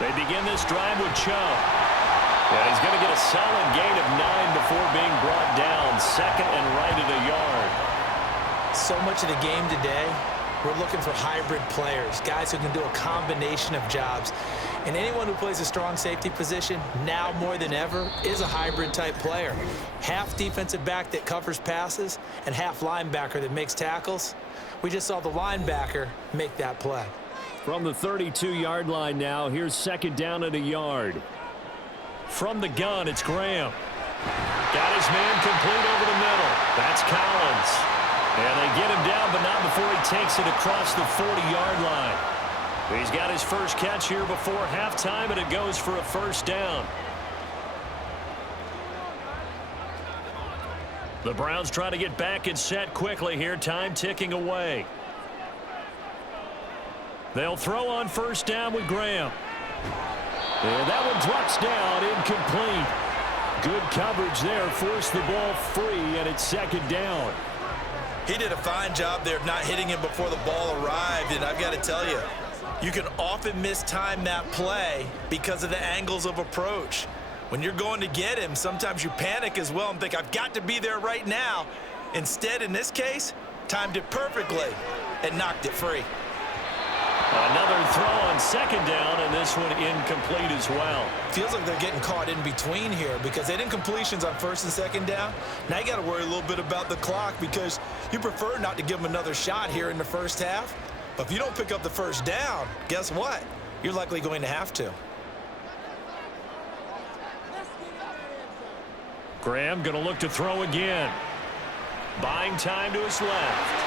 They begin this drive with Chubb. And he's going to get a solid gain of 9 before being brought down. 2nd and right at a yard. So much of the game today, we're looking for hybrid players, guys who can do a combination of jobs. And anyone who plays a strong safety position, now more than ever, is a hybrid type player. Half defensive back that covers passes and half linebacker that makes tackles. We just saw the linebacker make that play. From the 32-yard line now, here's 2nd down at a yard. From the gun, it's Graham. Got his man complete over the middle. That's Collins. And they get him down, but not before he takes it across the 40-yard line. He's got his first catch here before halftime, and it goes for a 1st down. The Browns try to get back and set quickly here, time ticking away. They'll throw on 1st down with Graham. And that one drops down, incomplete. Good coverage there, forced the ball free, and it's 2nd down. He did a fine job there of not hitting him before the ball arrived, and I've got to tell you, you can often mistime that play because of the angles of approach. When you're going to get him, sometimes you panic as well and think, I've got to be there right now. Instead, in this case, timed it perfectly and knocked it free. Another throw on 2nd down, and this one incomplete as well. Feels like they're getting caught in between here because they did incompletions on 1st and 2nd down. Now you got to worry a little bit about the clock because you prefer not to give them another shot here in the 1st half. But if you don't pick up the 1st down, guess what? You're likely going to have to. Graham going to look to throw again. Buying time to his left.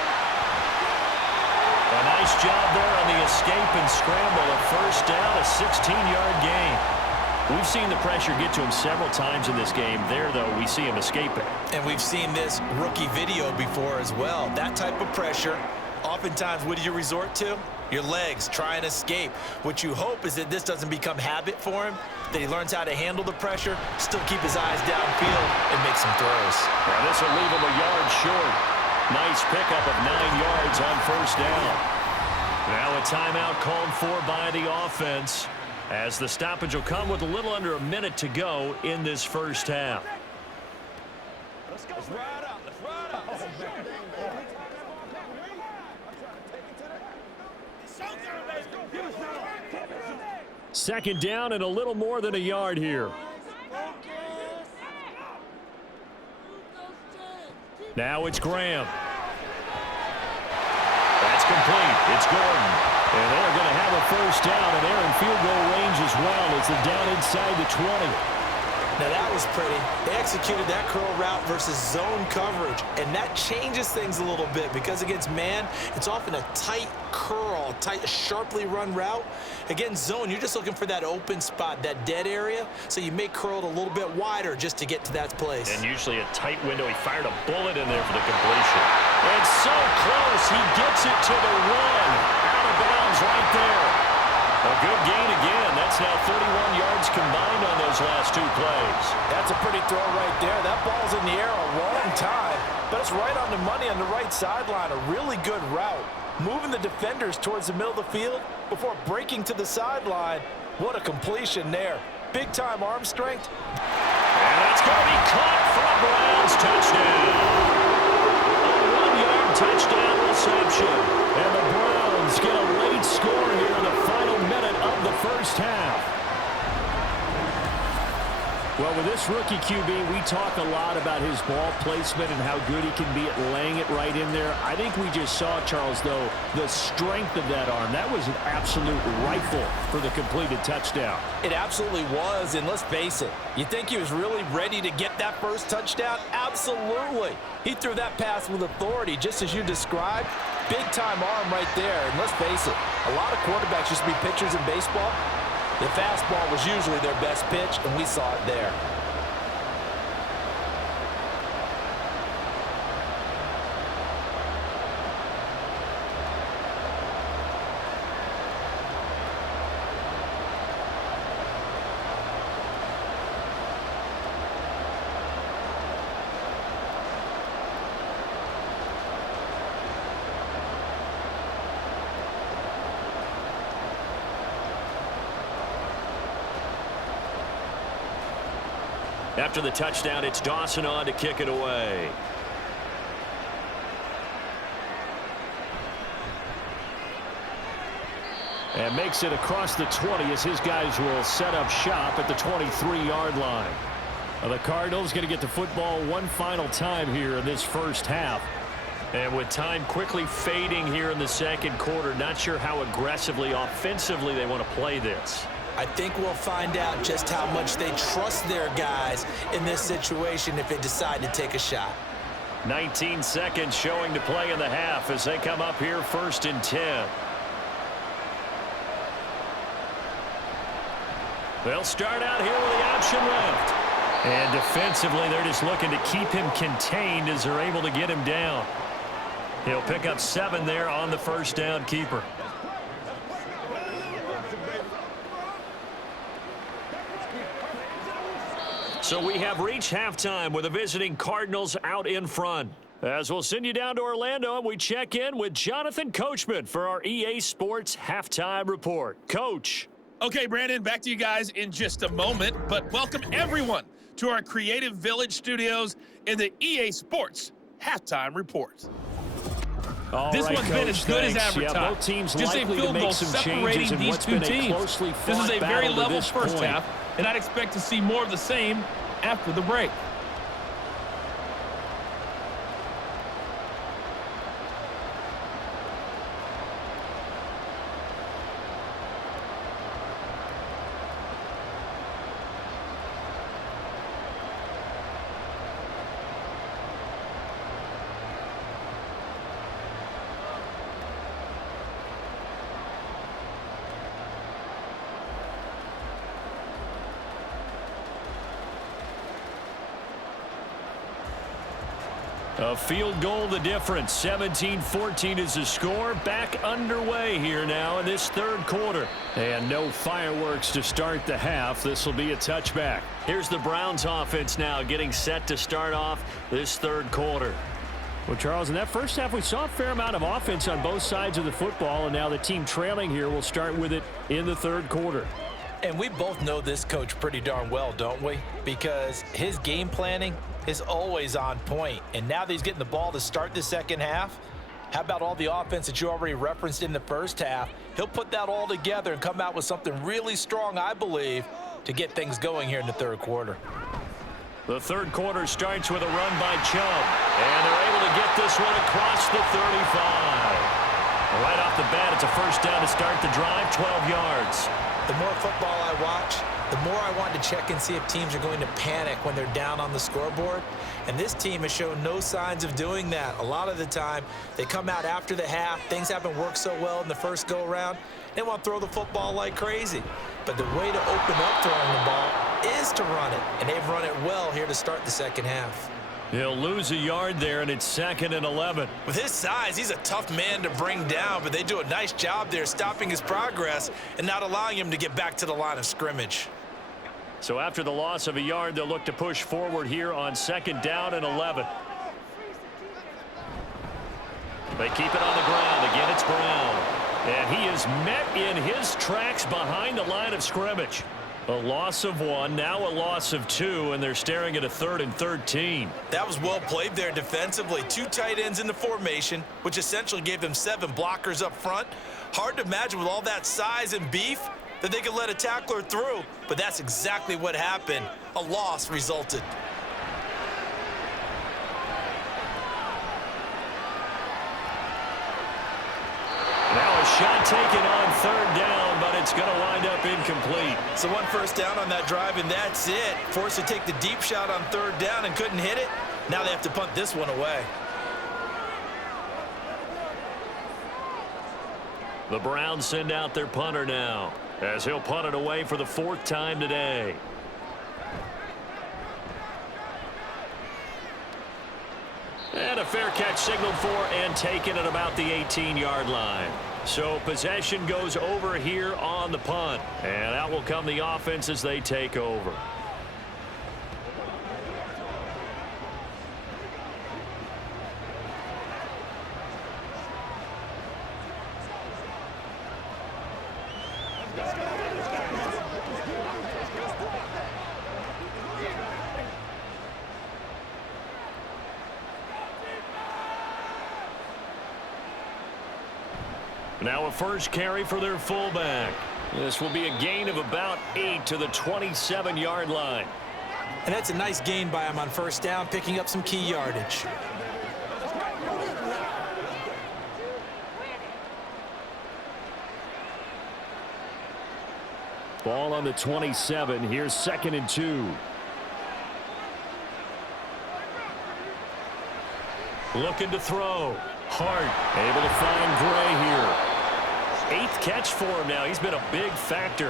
A nice job there on the escape and scramble. A 1st down, a 16-yard gain. We've seen the pressure get to him several times in this game. There, though, we see him escaping. And we've seen this rookie video before as well. That type of pressure, oftentimes, what do you resort to? Your legs, try and escape. What you hope is that this doesn't become habit for him, that he learns how to handle the pressure, still keep his eyes downfield, and make some throws. Now this will leave him a yard short. Nice pickup of 9 yards on 1st down. Now a timeout called for by the offense as the stoppage will come with a little under a minute to go in this 1st half. Let's go. Let's ride out. Let's ride out. 2nd down and a little more than a yard here. Now it's Graham. That's complete. It's Gordon. And they're going to have a first down, and they're in field goal range as well as they're down inside the 20. Now that was pretty. They executed that curl route versus zone coverage, and that changes things a little bit because against man, it's often a tight curl, tight, sharply run route. Against zone, you're just looking for that open spot, that dead area, so you may curl it a little bit wider just to get to that place. And usually a tight window. He fired a bullet in there for the completion. It's so close. He gets it to the 1. Out of bounds right there. A good gain again. That's now 31 yards combined on those last 2 plays. That's a pretty throw right there. That ball's in the air a long time, but it's right on the money on the right sideline. A really good route. Moving the defenders towards the middle of the field before breaking to the sideline. What a completion there. Big-time arm strength. And that's going to be caught for a Browns touchdown. A 1-yard touchdown reception. And the Browns get a late score here in the final minute of the first half. Well, with this rookie QB, we talk a lot about his ball placement and how good he can be at laying it right in there. I think we just saw, Charles, though, the strength of that arm. That was an absolute rifle for the completed touchdown. It absolutely was, and let's face it, you think he was really ready to get that first touchdown? Absolutely. He threw that pass with authority, just as you described. Big-time arm right there, and let's face it, a lot of quarterbacks used to be pitchers in baseball. The fastball was usually their best pitch, and we saw it there. After the touchdown, it's Dawson on to kick it away. And makes it across the 20 as his guys will set up shop at the 23-yard line. Well, the Cardinals going to get the football one final time here in this first half. And with time quickly fading here in the second quarter, not sure how aggressively, offensively they want to play this. I think we'll find out just how much they trust their guys in this situation if they decide to take a shot. 19 seconds showing to play in the half as they come up here 1st and 10. They'll start out here with the option left. And defensively, they're just looking to keep him contained as they're able to get him down. He'll pick up 7 there on the first down keeper. So we have reached halftime with the visiting Cardinals out in front. As we'll send you down to Orlando and we check in with Jonathan Coachman for our EA Sports Halftime Report. Coach. Okay, Brandon, back to you guys in just a moment, but welcome everyone to our Creative Village studios in the EA Sports Halftime Report. This one's been as good as advertised. Yeah, both teams just a field goal separating these two teams. This is a very level first half, and I'd expect to see more of the same after the break. A field goal the difference. 17-14 is the score. Back underway here now in this third quarter. And no fireworks to start the half. This will be a touchback. Here's the Browns offense now getting set to start off this third quarter. Well, Charles, in that first half we saw a fair amount of offense on both sides of the football, and now the team trailing here will start with it in the third quarter. And we both know this coach pretty darn well, don't we? Because his game planning is always on point. And now that he's getting the ball to start the second half, how about all the offense that you already referenced in the first half? He'll put that all together and come out with something really strong, I believe, to get things going here in the third quarter. The third quarter starts with a run by Chubb. And they're able to get this one across the 35. Right off the bat, it's a first down to start the drive, 12 yards. The more football I watch, the more I want to check and see if teams are going to panic when they're down on the scoreboard. And this team has shown no signs of doing that. A lot of the time, they come out after the half. Things haven't worked so well in the first go-around. They want to throw the football like crazy. But the way to open up throwing the ball is to run it. And they've run it well here to start the second half. He'll lose a yard there, and it's 2nd and 11. With his size, he's a tough man to bring down, but they do a nice job there stopping his progress and not allowing him to get back to the line of scrimmage. So after the loss of a yard, they'll look to push forward here on 2nd down and 11. They keep it on the ground. Again, it's Brown. And he is met in his tracks behind the line of scrimmage. A loss of 1, now a loss of 2, and they're staring at a 3rd and 13. That was well played there defensively. 2 tight ends in the formation, which essentially gave them 7 blockers up front. Hard to imagine with all that size and beef that they could let a tackler through, but that's exactly what happened. A loss resulted. Now a shot taken on 3rd down, but it's going to wind up incomplete. So 1 first down on that drive, and that's it. Forced to take the deep shot on 3rd down and couldn't hit it. Now they have to punt this one away. The Browns send out their punter now, as he'll punt it away for the 4th time today. And a fair catch signaled for and taken at about the 18-yard line. So possession goes over here on the punt. And out will come the offense as they take over. Now a first carry for their fullback. This will be a gain of about 8 to the 27-yard line. And that's a nice gain by him on first down, picking up some key yardage. Ball on the 27. Here's 2nd and 2. Looking to throw. Hart able to find Gray here. 8th catch for him now. He's been a big factor.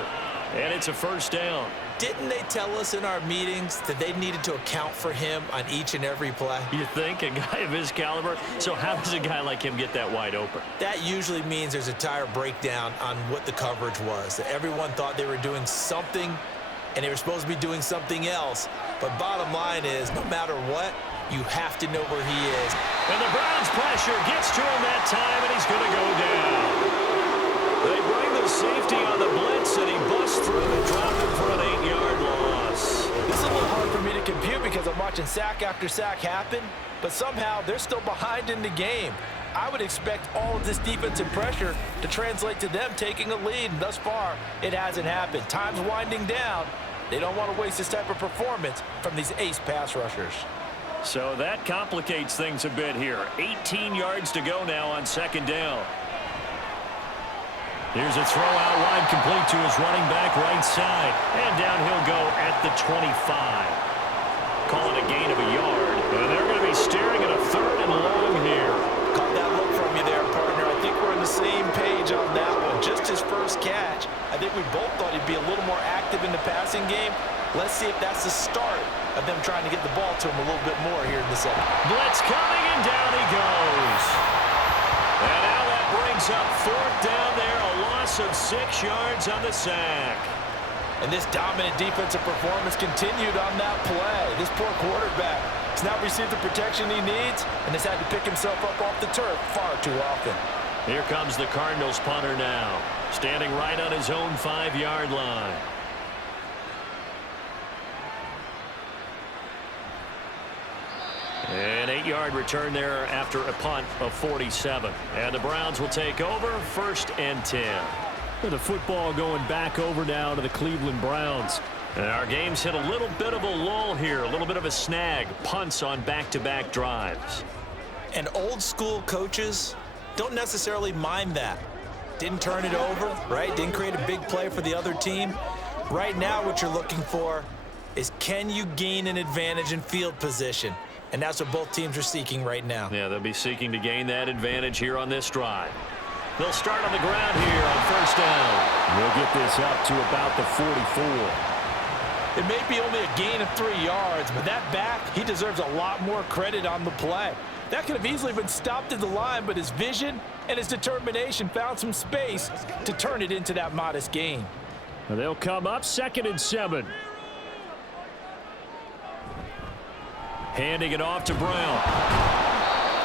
And it's a first down. Didn't they tell us in our meetings that they needed to account for him on each and every play? You think? A guy of his caliber? So how does a guy like him get that wide open? That usually means there's a tire breakdown on what the coverage was. That everyone thought they were doing something, and they were supposed to be doing something else. But bottom line is, no matter what, you have to know where he is. And the Browns pressure gets to him that time, and he's going to go down. They bring the safety on the blitz, and he busts through and dropped him for an 8-yard loss. This is a little hard for me to compute because I'm watching sack after sack happen, but somehow they're still behind in the game. I would expect all of this defensive pressure to translate to them taking a lead, and thus far, it hasn't happened. Time's winding down. They don't want to waste this type of performance from these ace pass rushers. So that complicates things a bit here. 18 yards to go now on 2nd down. Here's a throw out wide, complete to his running back right side. And down he'll go at the 25. Call it a gain of a yard. And they're going to be staring at a 3rd and long here. Caught that look from you there, partner. I think we're on the same page on that one. Just his first catch. I think we both thought he'd be a little more active in the passing game. Let's see if that's the start of them trying to get the ball to him a little bit more here in the second. Blitz coming, and down he goes. And now that brings up 4th down there, a loss of 6 yards on the sack. And this dominant defensive performance continued on that play. This poor quarterback has not received the protection he needs and has had to pick himself up off the turf far too often. Here comes the Cardinals punter now, standing right on his own 5-yard line. An 8-yard return there after a punt of 47. And the Browns will take over, 1st and 10. And the football going back over now to the Cleveland Browns. And our game's hit a little bit of a lull here, a little bit of a snag. Punts on back-to-back drives. And old school coaches, don't necessarily mind that. Didn't turn it over, right? Didn't create a big play for the other team. Right now, what you're looking for is, can you gain an advantage in field position? And that's what both teams are seeking right now. Yeah, they'll be seeking to gain that advantage here on this drive. They'll start on the ground here on first down. We'll get this up to about the 44. It may be only a gain of 3 yards, but that back, he deserves a lot more credit on the play. That could have easily been stopped at the line, but his vision and his determination found some space to turn it into that modest gain. And they'll come up 2nd and 7. Handing it off to Brown.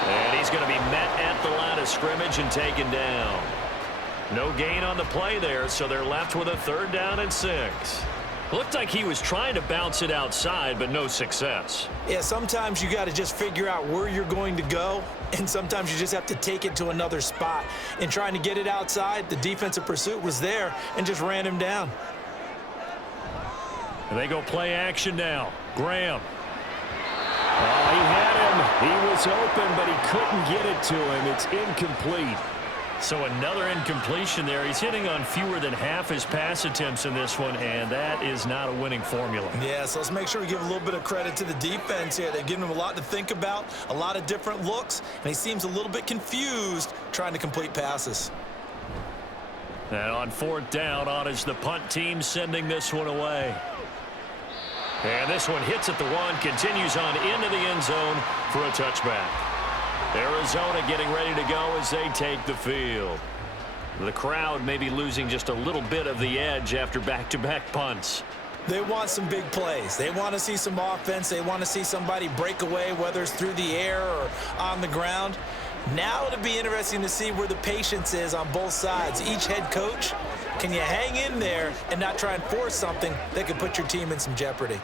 And he's going to be met at the line of scrimmage and taken down. No gain on the play there, so they're left with a 3rd down and 6. Looked like he was trying to bounce it outside, but no success. Yeah, sometimes you got to just figure out where you're going to go, and sometimes you just have to take it to another spot. In trying to get it outside, the defensive pursuit was there and just ran him down. And they go play action now. Graham. Oh, he had him. He was open, but he couldn't get it to him. It's incomplete. So another incompletion there. He's hitting on fewer than half his pass attempts in this one, and that is not a winning formula. Yeah, so let's make sure we give a little bit of credit to the defense here. They've given him a lot to think about, a lot of different looks, and he seems a little bit confused trying to complete passes. And on 4th down, on is the punt team sending this one away. And this one hits at the 1, continues on into the end zone for a touchback. Arizona getting ready to go as they take the field. The crowd may be losing just a little bit of the edge after back-to-back punts. They want some big plays. They want to see some offense. They want to see somebody break away, whether it's through the air or on the ground. Now it'll be interesting to see where the patience is on both sides. Each head coach, can you hang in there and not try and force something that could put your team in some jeopardy?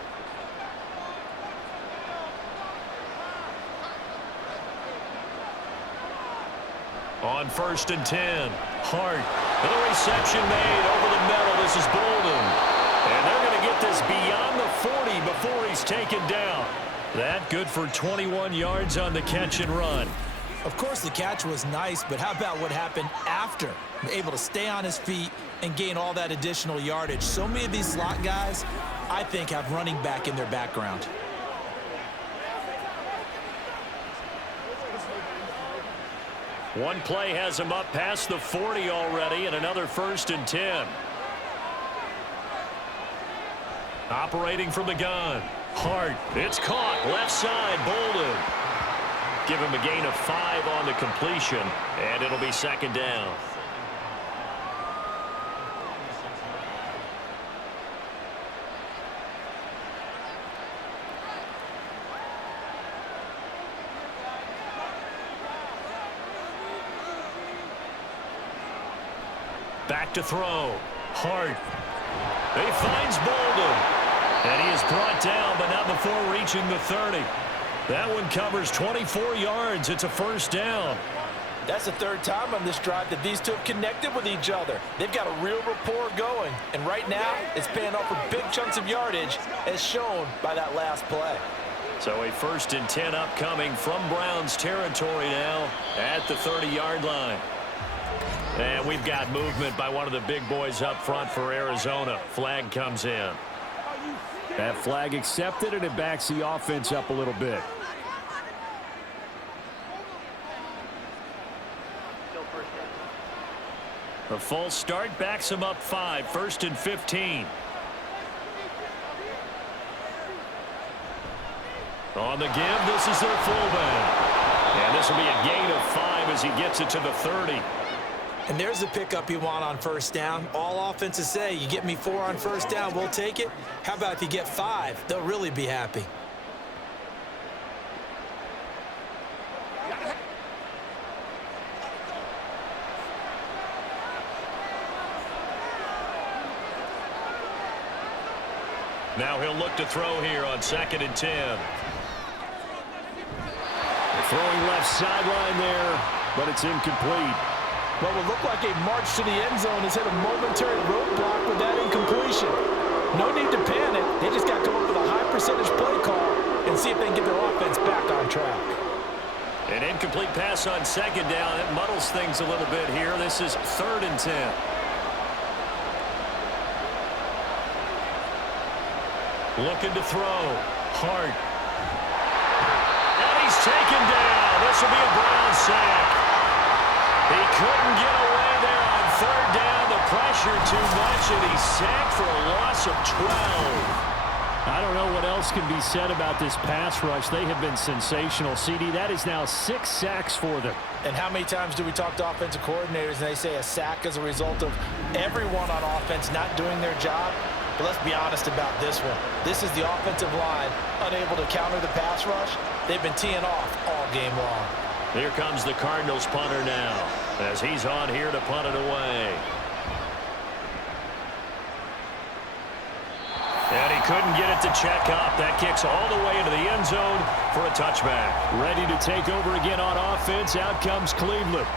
On 1st and 10, Hart. And the reception made over the middle. This is Bolden. And they're going to get this beyond the 40 before he's taken down. That good for 21 yards on the catch and run. Of course, the catch was nice, but how about what happened after? Able to stay on his feet and gain all that additional yardage. So many of these slot guys, I think, have running back in their background. One play has him up past the 40 already, and another 1st and 10. Operating from the gun. Hart. It's caught. Left side. Bolden. Give him a gain of 5 on the completion, and it'll be 2nd down. Back to throw. Hart. He finds Bolden. And he is brought down, but not before reaching the 30. That one covers 24 yards. It's a 1st down. That's the 3rd time on this drive that these two have connected with each other. They've got a real rapport going. And right now, it's paying off with big chunks of yardage, as shown by that last play. So a 1st and 10 upcoming from Browns territory now at the 30-yard line. And we've got movement by one of the big boys up front for Arizona. Flag comes in. That flag accepted, and it backs the offense up a little bit. A false start backs him up 5. 1st and 15. On the give, this is their fullback. And this will be a gain of 5 as he gets it to the 30. And there's the pickup you want on 1st down. All offenses say, you get me 4 on 1st down, we'll take it. How about if you get 5? They'll really be happy. Now he'll look to throw here on 2nd and 10. Throwing left sideline there, but it's incomplete. What will look like a march to the end zone has hit a momentary roadblock with that incompletion. No need to panic. They just got to come up with a high percentage play call and see if they can get their offense back on track. An incomplete pass on second down. It muddles things a little bit here. This is 3rd and 10. Looking to throw. Hart. And he's taken down. This will be a Brown sack. He couldn't get away there on 3rd down. The pressure too much, and he's sacked for a loss of 12. I don't know what else can be said about this pass rush. They have been sensational, CD. That is now 6 sacks for them. And how many times do we talk to offensive coordinators and they say a sack is a result of everyone on offense not doing their job? But let's be honest about this one. This is the offensive line unable to counter the pass rush. They've been teeing off all game long. Here comes the Cardinals punter now as he's on here to punt it away. And he couldn't get it to check up. That kicks all the way into the end zone for a touchback. Ready to take over again on offense. Out comes Cleveland.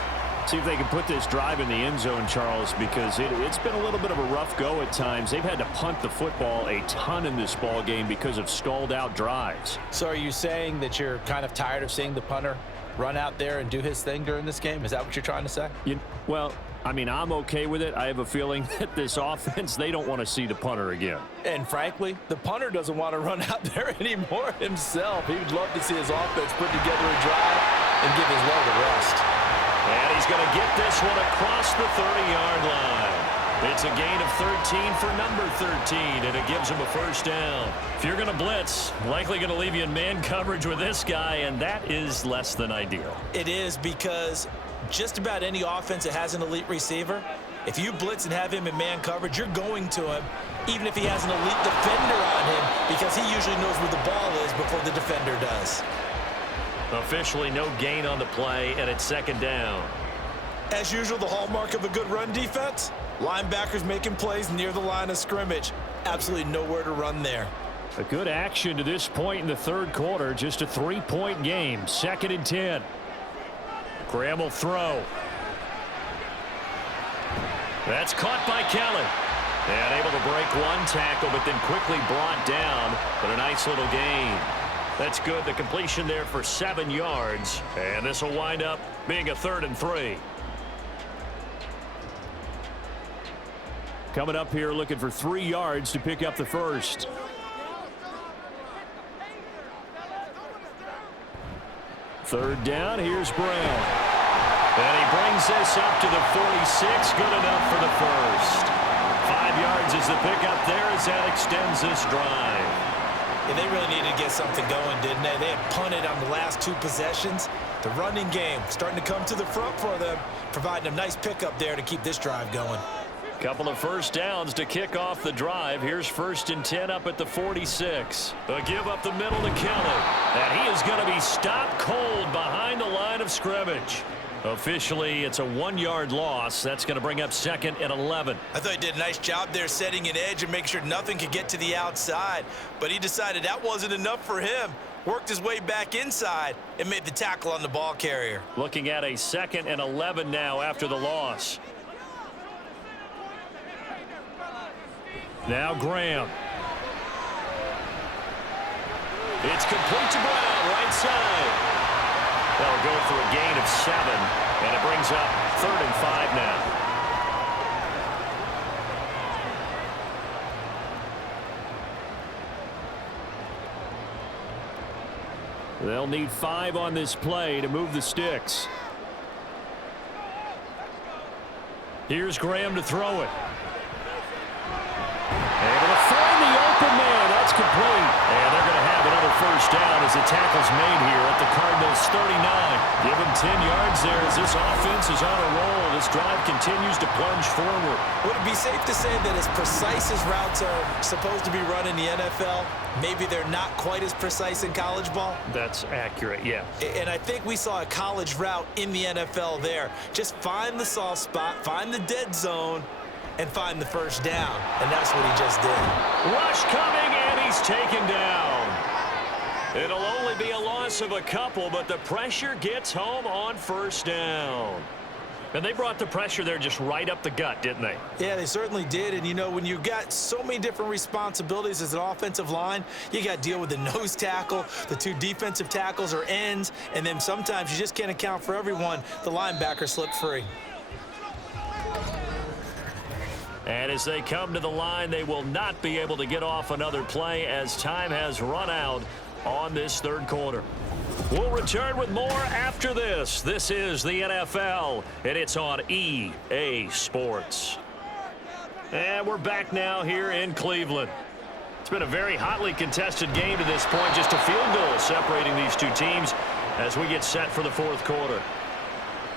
See if they can put this drive in the end zone, Charles, because it's been a little bit of a rough go at times. They've had to punt the football a ton in this ball game because of stalled-out drives. So are you saying that you're kind of tired of seeing the punter run out there and do his thing during this game? Is that what you're trying to say? Well, I mean, I'm okay with it. I have a feeling that this offense, they don't want to see the punter again. And frankly, the punter doesn't want to run out there anymore himself. He would love to see his offense put together a drive and give his leg a rest. And he's going to get this one across the 30-yard line. It's a gain of 13 for number 13, and it gives him a first down. If you're going to blitz, likely going to leave you in man coverage with this guy, and that is less than ideal. It is, because just about any offense that has an elite receiver, if you blitz and have him in man coverage, you're going to him, even if he has an elite defender on him, because he usually knows where the ball is before the defender does. Officially no gain on the play, and it's 2nd down. As usual, the hallmark of a good run defense, linebackers making plays near the line of scrimmage. Absolutely nowhere to run there. A good action to this point in the 3rd quarter. Just a 3-point game. 2nd and 10. Graham will throw. That's caught by Kelly. And able to break one tackle, but then quickly brought down. But a nice little gain. That's good. The completion there for 7 yards. And this will wind up being a 3rd and 3. Coming up here looking for 3 yards to pick up the first. Third down. Here's Brown. And he brings this up to the 46. Good enough for the first. 5 yards is the pickup there as that extends this drive. Yeah, they really needed to get something going, didn't they? They had punted on the last 2 possessions. The running game starting to come to the front for them, providing a nice pickup there to keep this drive going. Couple of first downs to kick off the drive. Here's 1st and 10 up at the 46. A give up the middle to Kelly. And he is going to be stopped cold behind the line of scrimmage. Officially, it's a 1-yard loss. That's going to bring up 2nd and 11. I thought he did a nice job there setting an edge and making sure nothing could get to the outside. But he decided that wasn't enough for him. Worked his way back inside and made the tackle on the ball carrier. Looking at a 2nd and 11 now after the loss. Now Graham. It's complete to Brown, right side. They'll go for a gain of 7, and it brings up 3rd and 5 now. They'll need 5 on this play to move the sticks. Here's Graham to throw it. Able to find the open man. That's complete. And they're going to have another first down as the tackle's made here at the Cardinals 39. Give them 10 yards there as this offense is on a roll. This drive continues to plunge forward. Would it be safe to say that as precise as routes are supposed to be run in the NFL, maybe they're not quite as precise in college ball? That's accurate, yeah. And I think we saw a college route in the NFL there. Just find the soft spot, find the dead zone, and find the first down. And that's what he just did. Rush coming, and he's taken down. It'll only be a loss of a couple, but the pressure gets home on first down. And they brought the pressure there just right up the gut, didn't they? Yeah, they certainly did. And, you know, when you've got so many different responsibilities as an offensive line, you got to deal with the nose tackle, the 2 defensive tackles or ends, and then sometimes you just can't account for everyone. The linebacker slipped free. And as they come to the line, they will not be able to get off another play as time has run out on this third quarter. We'll return with more after this. This is the NFL, and it's on EA Sports. And we're back now here in Cleveland. It's been a very hotly contested game to this point. Just a field goal separating these two teams as we get set for the fourth quarter.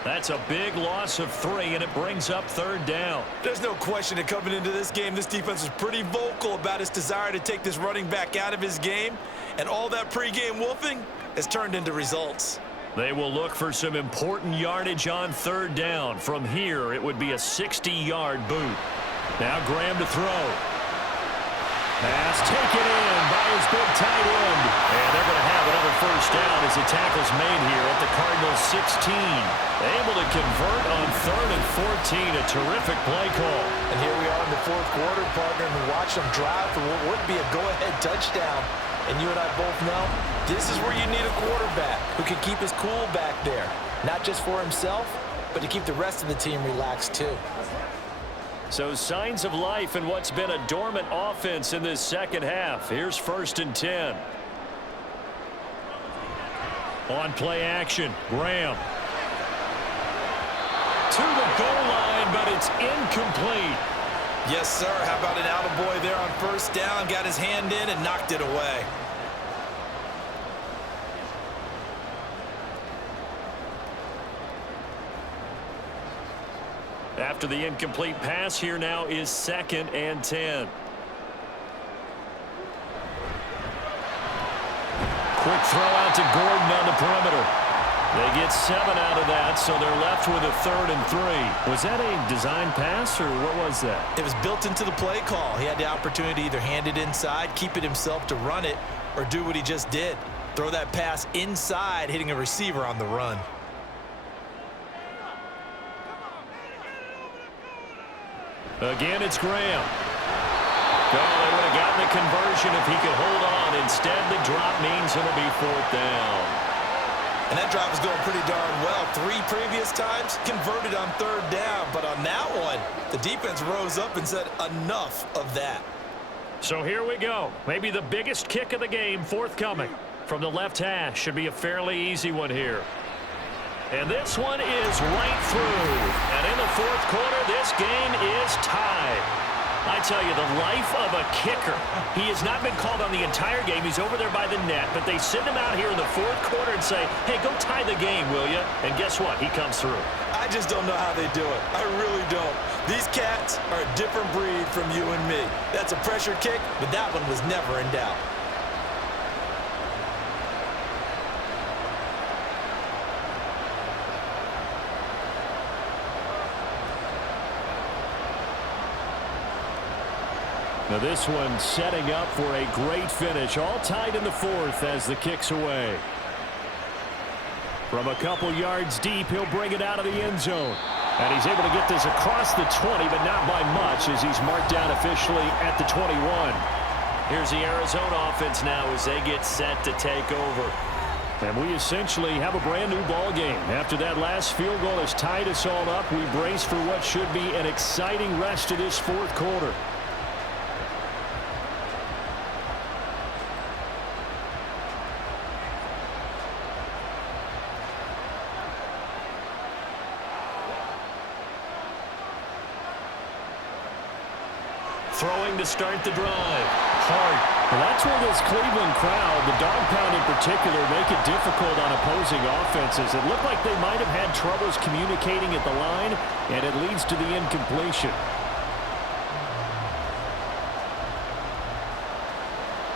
That's a big loss of 3, and it brings up third down. There's no question that coming into this game, this defense was pretty vocal about its desire to take this running back out of his game, and all that pregame wolfing has turned into results. They will look for some important yardage on third down. From here, it would be a 60-yard boot. Now Graham to throw. Pass taken in by his big tight end. And they're going to have another first down as the tackle's made here at the Cardinals 16. Able to convert on 3rd and 14. A terrific play call. And here we are in the fourth quarter, partner, and we watch them drive for what would be a go-ahead touchdown. And you and I both know this is where you need a quarterback who can keep his cool back there. Not just for himself, but to keep the rest of the team relaxed too. So signs of life in what's been a dormant offense in this second half. Here's 1st and 10. On play action, Graham. To the goal line, but it's incomplete. Yes, sir. How about an attaboy there on first down? Got his hand in and knocked it away. After the incomplete pass, here now is 2nd and 10. Quick throw out to Gordon on the perimeter. They get 7 out of that, so they're left with a 3rd and 3. Was that a design pass, or what was that? It was built into the play call. He had the opportunity to either hand it inside, keep it himself to run it, or do what he just did. Throw that pass inside, hitting a receiver on the run. Again, it's Graham. Oh, they would have gotten the conversion if he could hold on. Instead, the drop means it'll be 4th down. And that drive was going pretty darn well. 3 previous times, converted on 3rd down. But on that one, the defense rose up and said, enough of that. So here we go. Maybe the biggest kick of the game forthcoming from the left hash. Should be a fairly easy one here. And this one is right through. And in the fourth quarter, this game is tied. I tell you, the life of a kicker. He has not been called on the entire game. He's over there by the net. But they send him out here in the fourth quarter and say, hey, go tie the game, will you? And guess what? He comes through. I just don't know how they do it. I really don't. These cats are a different breed from you and me. That's a pressure kick, but that one was never in doubt. Now this one setting up for a great finish. All tied in the fourth as the kick's away. From a couple yards deep, he'll bring it out of the end zone. And he's able to get this across the 20, but not by much as he's marked down officially at the 21. Here's the Arizona offense now as they get set to take over. And we essentially have a brand new ball game. After that last field goal has tied us all up, we brace for what should be an exciting rest of this fourth quarter. Throwing to start the drive. Hard. Well, that's where this Cleveland crowd, the dog pound in particular, make it difficult on opposing offenses. It looked like they might have had troubles communicating at the line, and it leads to the incompletion.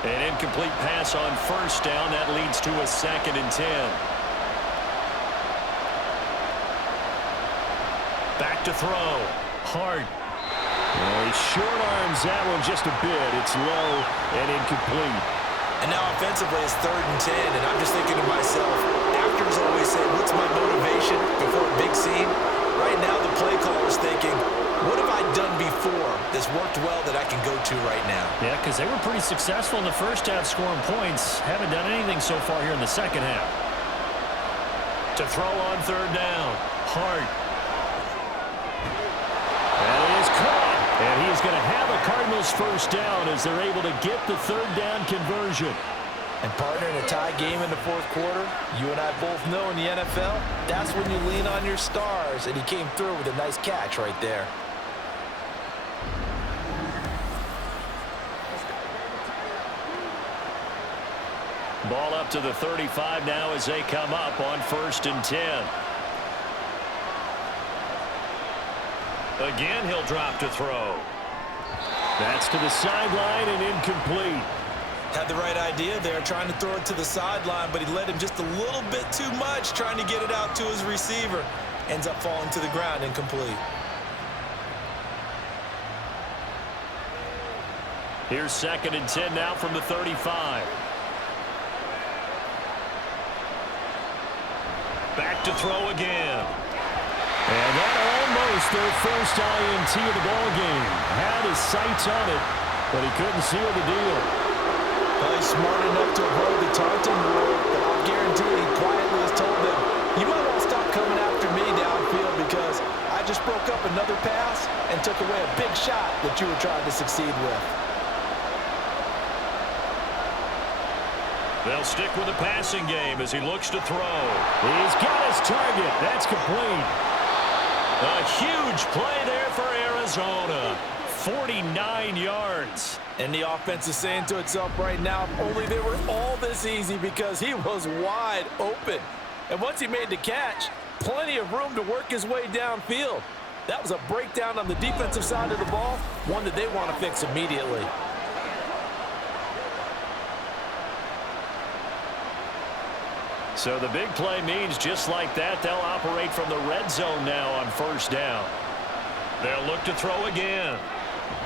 An incomplete pass on first down. That leads to a 2nd and 10. Back to throw. Hard. Well, he short arms that one just a bit. It's low and incomplete. And now offensively it's 3rd and 10, and I'm just thinking to myself, actors always say, what's my motivation before a big scene? Right now to right now. Yeah, because they were pretty successful in the first half scoring points. Haven't done anything so far here in the second half. To throw on third down. Hart. That is caught. And he is going to have a Cardinals first down as they're able to get the third down conversion. And partner, in a tie game in the fourth quarter, you and I both know in the NFL, that's when you lean on your stars. And he came through with a nice catch right there. Ball up to the 35 now as they come up on 1st and 10. Again, he'll drop to throw. That's to the sideline and incomplete. Had the right idea there, trying to throw it to the sideline, but he led him just a little bit too much, trying to get it out to his receiver. Ends up falling to the ground, incomplete. Here's 2nd and 10 now from the 35. Back to throw again. And that almost their first INT of the ball game. Had his sights on it, but he couldn't seal the deal. Well, he's smart enough to avoid the taunting rule, but I'll guarantee he quietly has told them, you might want to stop coming after me downfield because I just broke up another pass and took away a big shot that you were trying to succeed with. They'll stick with the passing game as he looks to throw. He's got his target. That's complete. A huge play there for Arizona. 49 yards. And the offense is saying to itself right now, only they were all this easy because he was wide open. And once he made the catch, plenty of room to work his way downfield. That was a breakdown on the defensive side of the ball, one that they want to fix immediately. So the big play means just like that, they'll operate from the red zone now on 1st down. They'll look to throw again.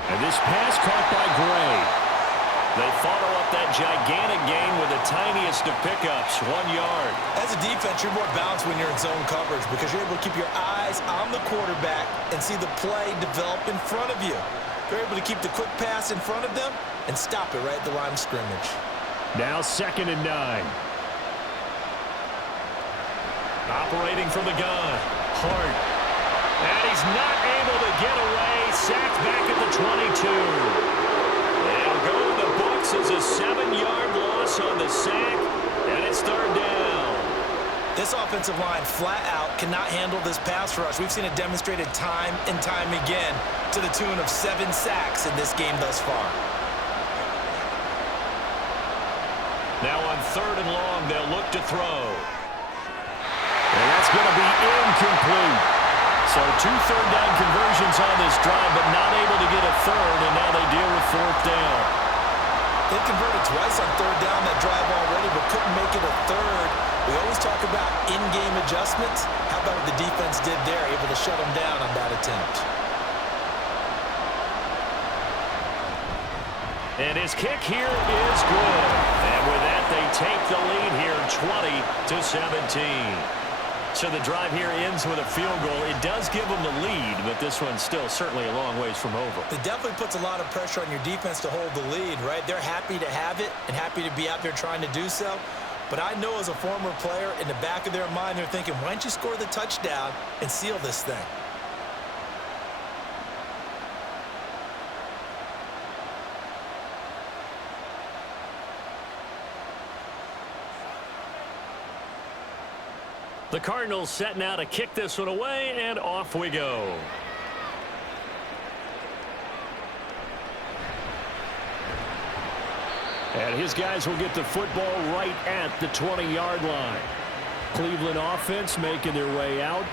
And this pass caught by Gray. They follow up that gigantic gain with the tiniest of pickups, 1 yard. As a defense, you're more balanced when you're in zone coverage because you're able to keep your eyes on the quarterback and see the play develop in front of you. You're able to keep the quick pass in front of them and stop it right at the line of scrimmage. Now 2nd and 9. Operating from the gun. Hart. And he's not able to get away. Sacked back at the 22. They'll go in the books as a 7-yard loss on the sack. And it's 3rd down. This offensive line flat out cannot handle this pass rush. We've seen it demonstrated time and time again to the tune of 7 sacks in this game thus far. Now on 3rd and long, they'll look to throw. And that's going to be incomplete. So 2 third-down conversions on this drive, but not able to get a third, and now they deal with 4th down. They converted twice on 3rd down that drive already, but couldn't make it a third. We always talk about in-game adjustments. How about what the defense did there, able to shut them down on that attempt? And his kick here is good. And with that, they take the lead here, 20-17. So the drive here ends with a field goal. It does give them the lead, but this one's still certainly a long ways from over. It definitely puts a lot of pressure on your defense to hold the lead, right? They're happy to have it and happy to be out there trying to do so. But I know as a former player, in the back of their mind, they're thinking, why don't you score the touchdown and seal this thing? The Cardinals set now to kick this one away, and off we go. And his guys will get the football right at the 20-yard line. Cleveland offense making their way out.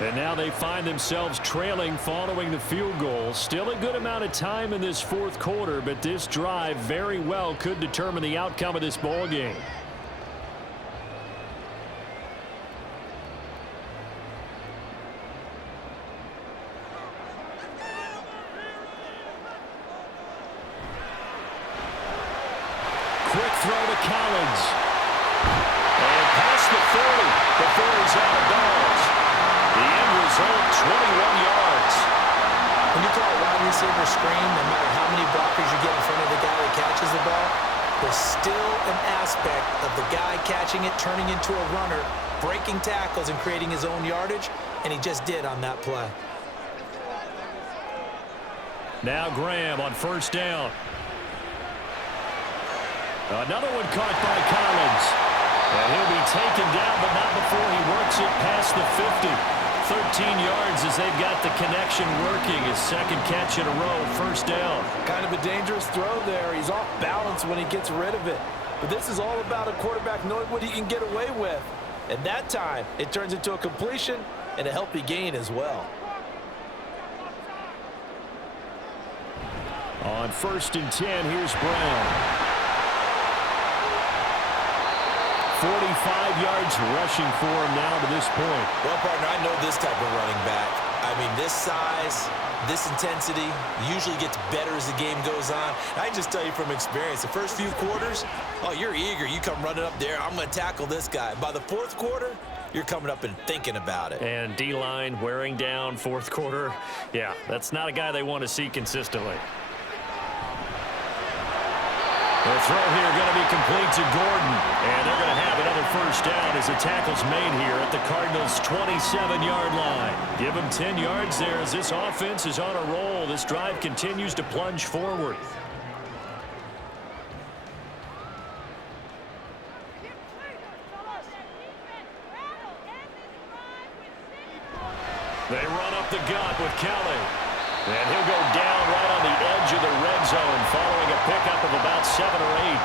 And now they find themselves trailing following the field goal. Still a good amount of time in this 4th quarter, but this drive very well could determine the outcome of this ball game. Quick throw to Collins. And past the 40 before he's out of bounds. The end result, 21 yards. When you call a wide wide receiver screen, no matter how many blockers you get in front of the guy that catches the ball, there's still an aspect of the guy catching it, turning into a runner, breaking tackles and creating his own yardage, and he just did on that play. Now Graham on first down. Another one caught by Collins. And he'll be taken down, but not before he works it past the 50. 13 yards as they've got the connection working. His second catch in a row, first down. Kind of a dangerous throw there. He's off balance when he gets rid of it. But this is all about a quarterback knowing what he can get away with. And that time, it turns into a completion and a healthy gain as well. On 1st and 10, here's Brown. 45 yards rushing for him now to this point. Well, partner, I know this type of running back. I mean, this size, this intensity usually gets better as the game goes on. I can just tell you from experience, the first few quarters, oh, you're eager. You come running up there, I'm going to tackle this guy. By the fourth quarter, you're coming up and thinking about it. And D-line wearing down fourth quarter. Yeah, that's not a guy they want to see consistently. The throw here going to be complete to Gordon. And they're going to have another first down as the tackle's made here at the Cardinals' 27-yard line. Give them 10 yards there as this offense is on a roll. This drive continues to plunge forward. They run up the gut with Kelly. And he'll go down right on the edge of the red zone following a pickup of about 7 or 8.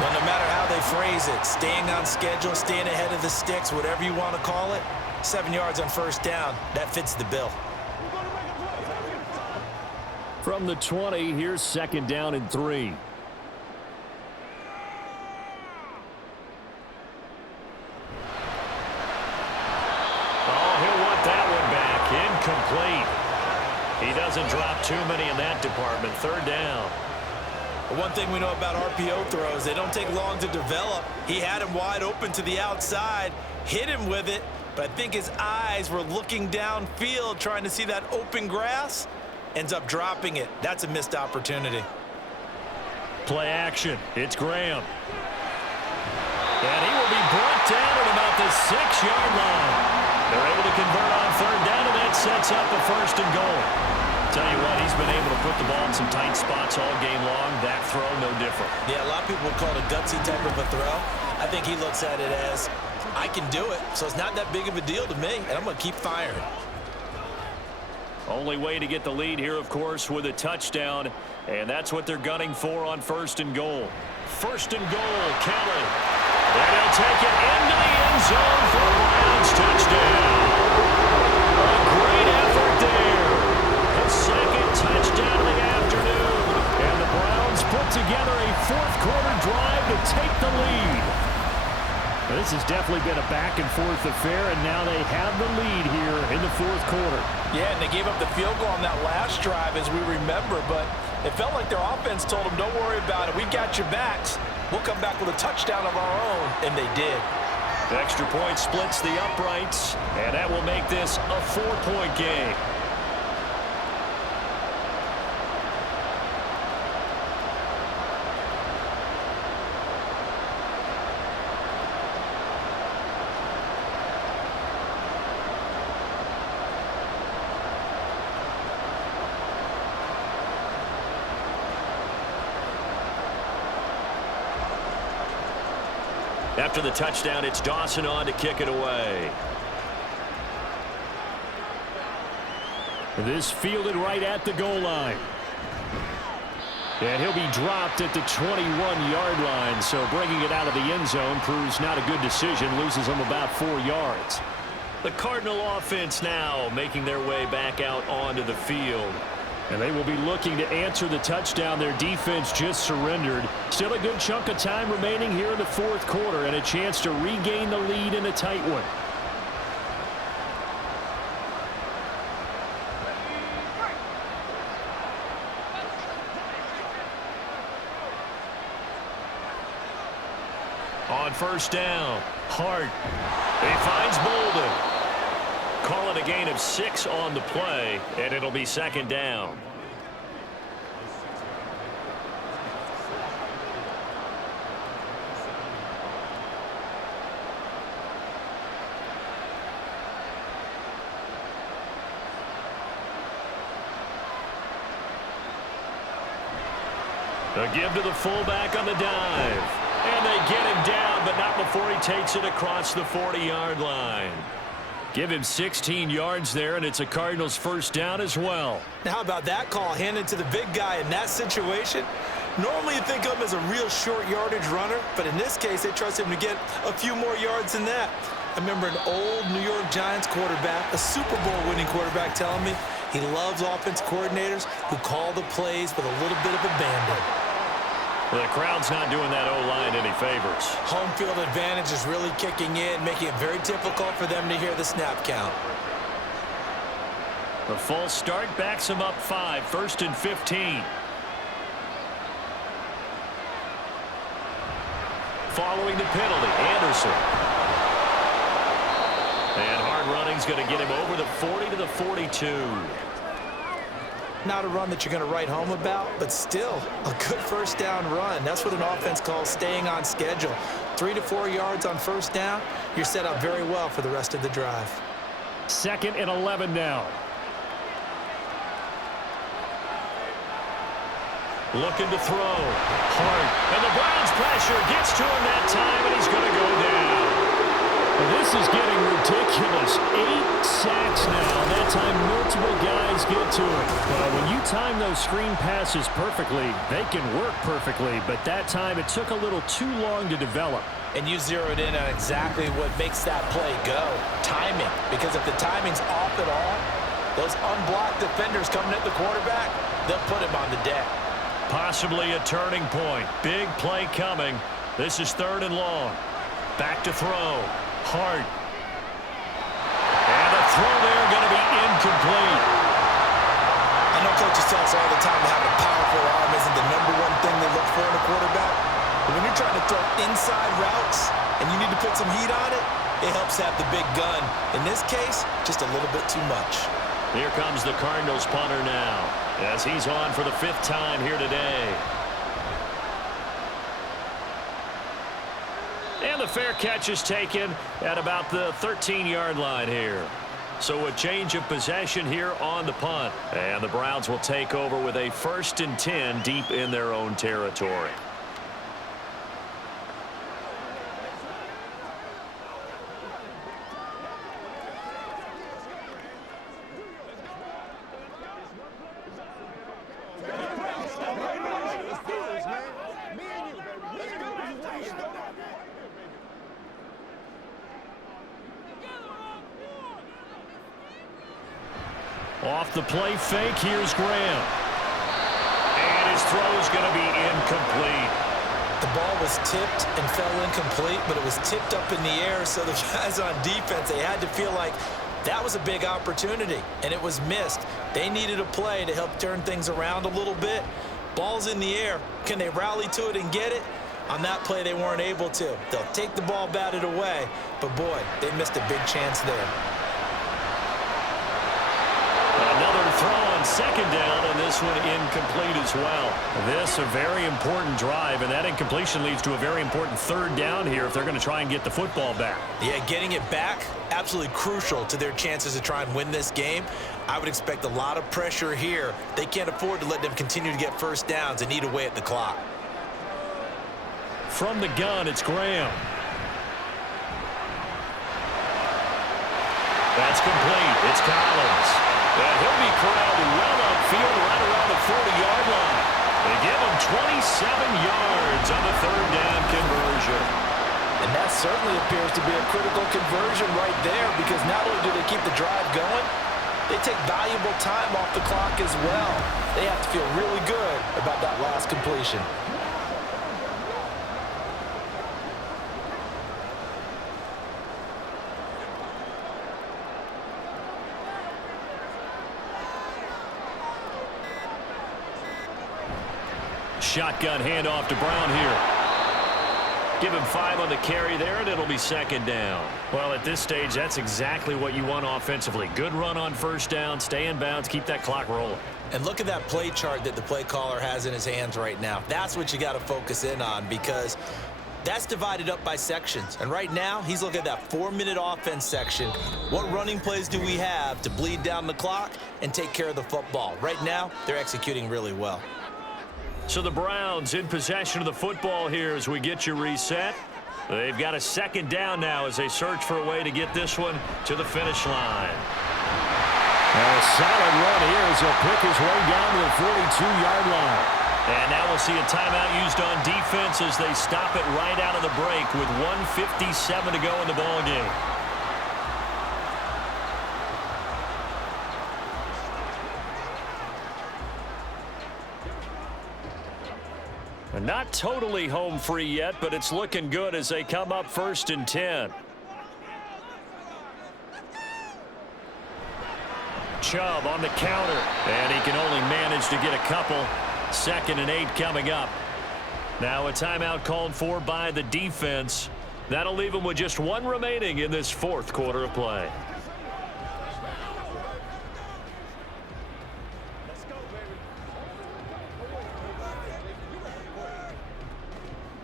Well, no matter how they phrase it, staying on schedule, staying ahead of the sticks, whatever you want to call it, 7 yards on first down, that fits the bill. From the 20, here's 2nd down and 3. Oh, he'll want that one back. Incomplete. He doesn't drop too many in that department. 3rd down. One thing we know about RPO throws, they don't take long to develop. He had him wide open to the outside, hit him with it, but I think his eyes were looking downfield trying to see that open grass. Ends up dropping it. That's a missed opportunity. Play action. It's Graham. And he will be brought down at about the 6-yard line. They're able to convert on 3rd down, and that sets up a 1st and goal. Tell you what, he's been able to put the ball in some tight spots all game long. That throw, no different. Yeah, a lot of people would call it a gutsy type of a throw. I think he looks at it as, I can do it, so it's not that big of a deal to me, and I'm going to keep firing. Only way to get the lead here, of course, with a touchdown, and that's what they're gunning for on 1st and goal. 1st and goal, Kelly. And he'll take it into the end zone for a Browns touchdown. A great effort there. The 2nd touchdown of the afternoon. And the Browns put together a 4th-quarter drive to take the lead. Well, this has definitely been a back-and-forth affair, and now they have the lead here in the 4th quarter. Yeah, and they gave up the field goal on that last drive, as we remember, but it felt like their offense told them, don't worry about it. We got your backs. We'll come back with a touchdown of our own, and they did. The extra point splits the uprights, and that will make this a 4-point game. After the touchdown, it's Dawson on to kick it away. This fielded right at the goal line. And he'll be dropped at the 21-yard line, so bringing it out of the end zone proves not a good decision, loses him about 4 yards. The Cardinal offense now making their way back out onto the field. And they will be looking to answer the touchdown their defense just surrendered. Still a good chunk of time remaining here in the 4th quarter and a chance to regain the lead in a tight one. On 1st down, Hart. He finds Bolden. Call it a gain of 6 on the play, and it'll be 2nd down. A give to the fullback on the dive. And they get him down, but not before he takes it across the 40-yard line. Give him 16 yards there, and it's a Cardinals first down as well. Now, how about that call handed to the big guy in that situation? Normally you think of him as a real short yardage runner, but in this case, they trust him to get a few more yards than that. I remember an old New York Giants quarterback, a Super Bowl winning quarterback, telling me he loves offense coordinators who call the plays with a little bit of abandon. The crowd's not doing that O-line any favors. Home field advantage is really kicking in, making it very difficult for them to hear the snap count. The false start backs him up 5, 1st and 15. Following the penalty, Anderson. And hard running's going to get him over the 40 to the 42. Not a run that you're going to write home about, but still a good first down run. That's what an offense calls staying on schedule. 3 to 4 yards on first down, you're set up very well for the rest of the drive. 2nd and 11 now. Looking to throw. Hart. And the Browns pressure gets to him that time, and he's going to go down. This is getting ridiculous. 8 sacks now. That time multiple guys get to it. Well, when you time those screen passes perfectly, they can work perfectly. But that time it took a little too long to develop. And you zeroed in on exactly what makes that play go. Timing. Because if the timing's off at all, those unblocked defenders coming at the quarterback, they'll put him on the deck. Possibly a turning point. Big play coming. This is 3rd and long. Back to throw. Hart. And the throw there going to be incomplete. I know coaches tell us all the time that having a powerful arm isn't the #1 thing they look for in a quarterback. But when you're trying to throw inside routes and you need to put some heat on it, it helps have the big gun. In this case, just a little bit too much. Here comes the Cardinals punter now, as he's on for the 5th time here today. And the fair catch is taken at about the 13-yard line here. So a change of possession here on the punt. And the Browns will take over with a 1st and 10 deep in their own territory. Off the play fake, here's Graham. And his throw is going to be incomplete. The ball was tipped and fell incomplete, but it was tipped up in the air, so the guys on defense, they had to feel like that was a big opportunity, and it was missed. They needed a play to help turn things around a little bit. Ball's in the air. Can they rally to it and get it? On that play, they weren't able to. They'll take the ball batted away, but boy, they missed a big chance there. Another throw on 2nd down, and this one incomplete as well. This a very important drive, and that incompletion leads to a very important 3rd down here if they're going to try and get the football back. Yeah, getting it back, absolutely crucial to their chances to try and win this game. I would expect a lot of pressure here. They can't afford to let them continue to get first downs and eat away at the clock. From the gun, it's Graham. That's complete. It's Collins. And he'll be corralled well upfield right around the 40-yard line. They give him 27 yards on the 3rd down conversion. And that certainly appears to be a critical conversion right there, because not only do they keep the drive going, they take valuable time off the clock as well. They have to feel really good about that last completion. Shotgun handoff to Brown here. Give him 5 on the carry there, and it'll be 2nd down. Well, at this stage, that's exactly what you want offensively. Good run on first down, stay in bounds, keep that clock rolling. And look at that play chart that the play caller has in his hands right now. That's what you got to focus in on, because that's divided up by sections. And right now, he's looking at that 4-minute offense section. What running plays do we have to bleed down the clock and take care of the football? Right now, they're executing really well. So the Browns in possession of the football here as we get you reset. They've got a second down now as they search for a way to get this one to the finish line. And a solid run here as he'll pick his way down to the 42-yard line. And now we'll see a timeout used on defense as they stop it right out of the break with 1:57 to go in the ballgame. Not totally home free yet, but it's looking good as they come up 1st and 10. Chubb on the counter, and he can only manage to get a couple. 2nd and 8 coming up. Now a timeout called for by the defense. That'll leave them with just one remaining in this 4th quarter of play.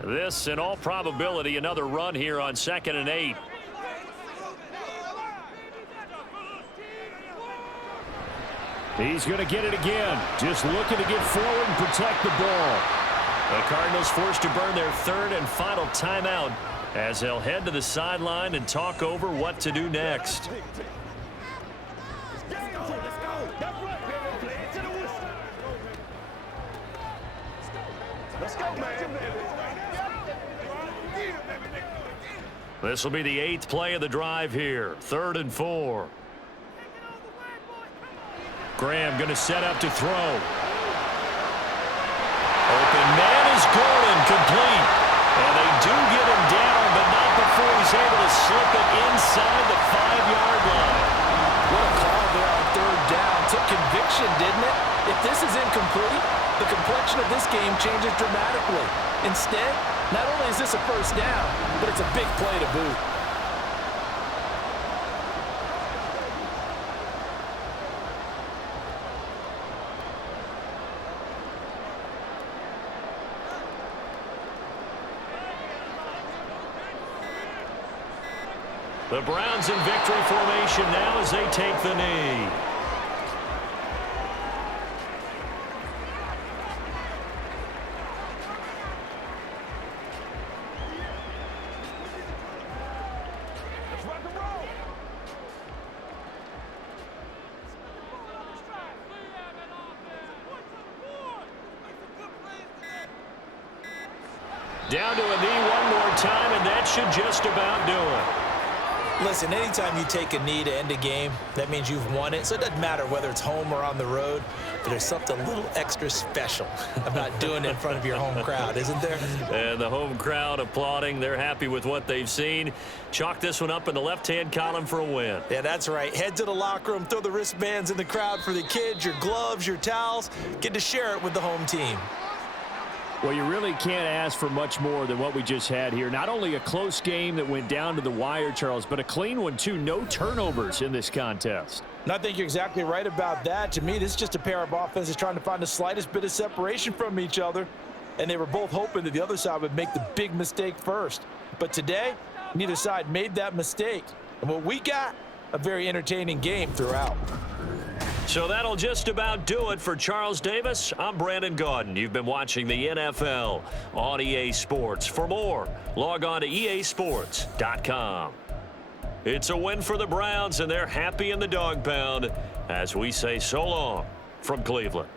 This, in all probability, another run here on 2nd and 8. He's going to get it again. Just looking to get forward and protect the ball. The Cardinals forced to burn their 3rd and final timeout as they'll head to the sideline and talk over what to do next. This will be the 8th play of the drive here. 3rd and 4. Graham going to set up to throw. Open man is Gordon, complete. And they do get him down, but not before he's able to slip it inside the 5-yard line. What a call there on 3rd down. Took conviction, didn't it? If this is incomplete, the complexion of this game changes dramatically. Instead, not only is this a 1st down, but it's a big play to boot. The Browns in victory formation now as they take the knee. Down to a knee one more time, and that should just about do it. Listen, anytime you take a knee to end a game, that means you've won it. So it doesn't matter whether it's home or on the road, but there's something a little extra special about doing it in front of your home crowd, isn't there? And the home crowd applauding. They're happy with what they've seen. Chalk this one up in the left-hand column for a win. Yeah, that's right. Head to the locker room, throw the wristbands in the crowd for the kids, your gloves, your towels. Get to share it with the home team. Well, you really can't ask for much more than what we just had here. Not only a close game that went down to the wire, Charles, but a clean one, too. No turnovers in this contest. And I think you're exactly right about that. To me, this is just a pair of offenses trying to find the slightest bit of separation from each other. And they were both hoping that the other side would make the big mistake first. But today, neither side made that mistake. And what we got, a very entertaining game throughout. So that'll just about do it for Charles Davis. I'm Brandon Gaudin. You've been watching the NFL on EA Sports. For more, log on to easports.com. It's a win for the Browns, and they're happy in the dog pound as we say so long from Cleveland.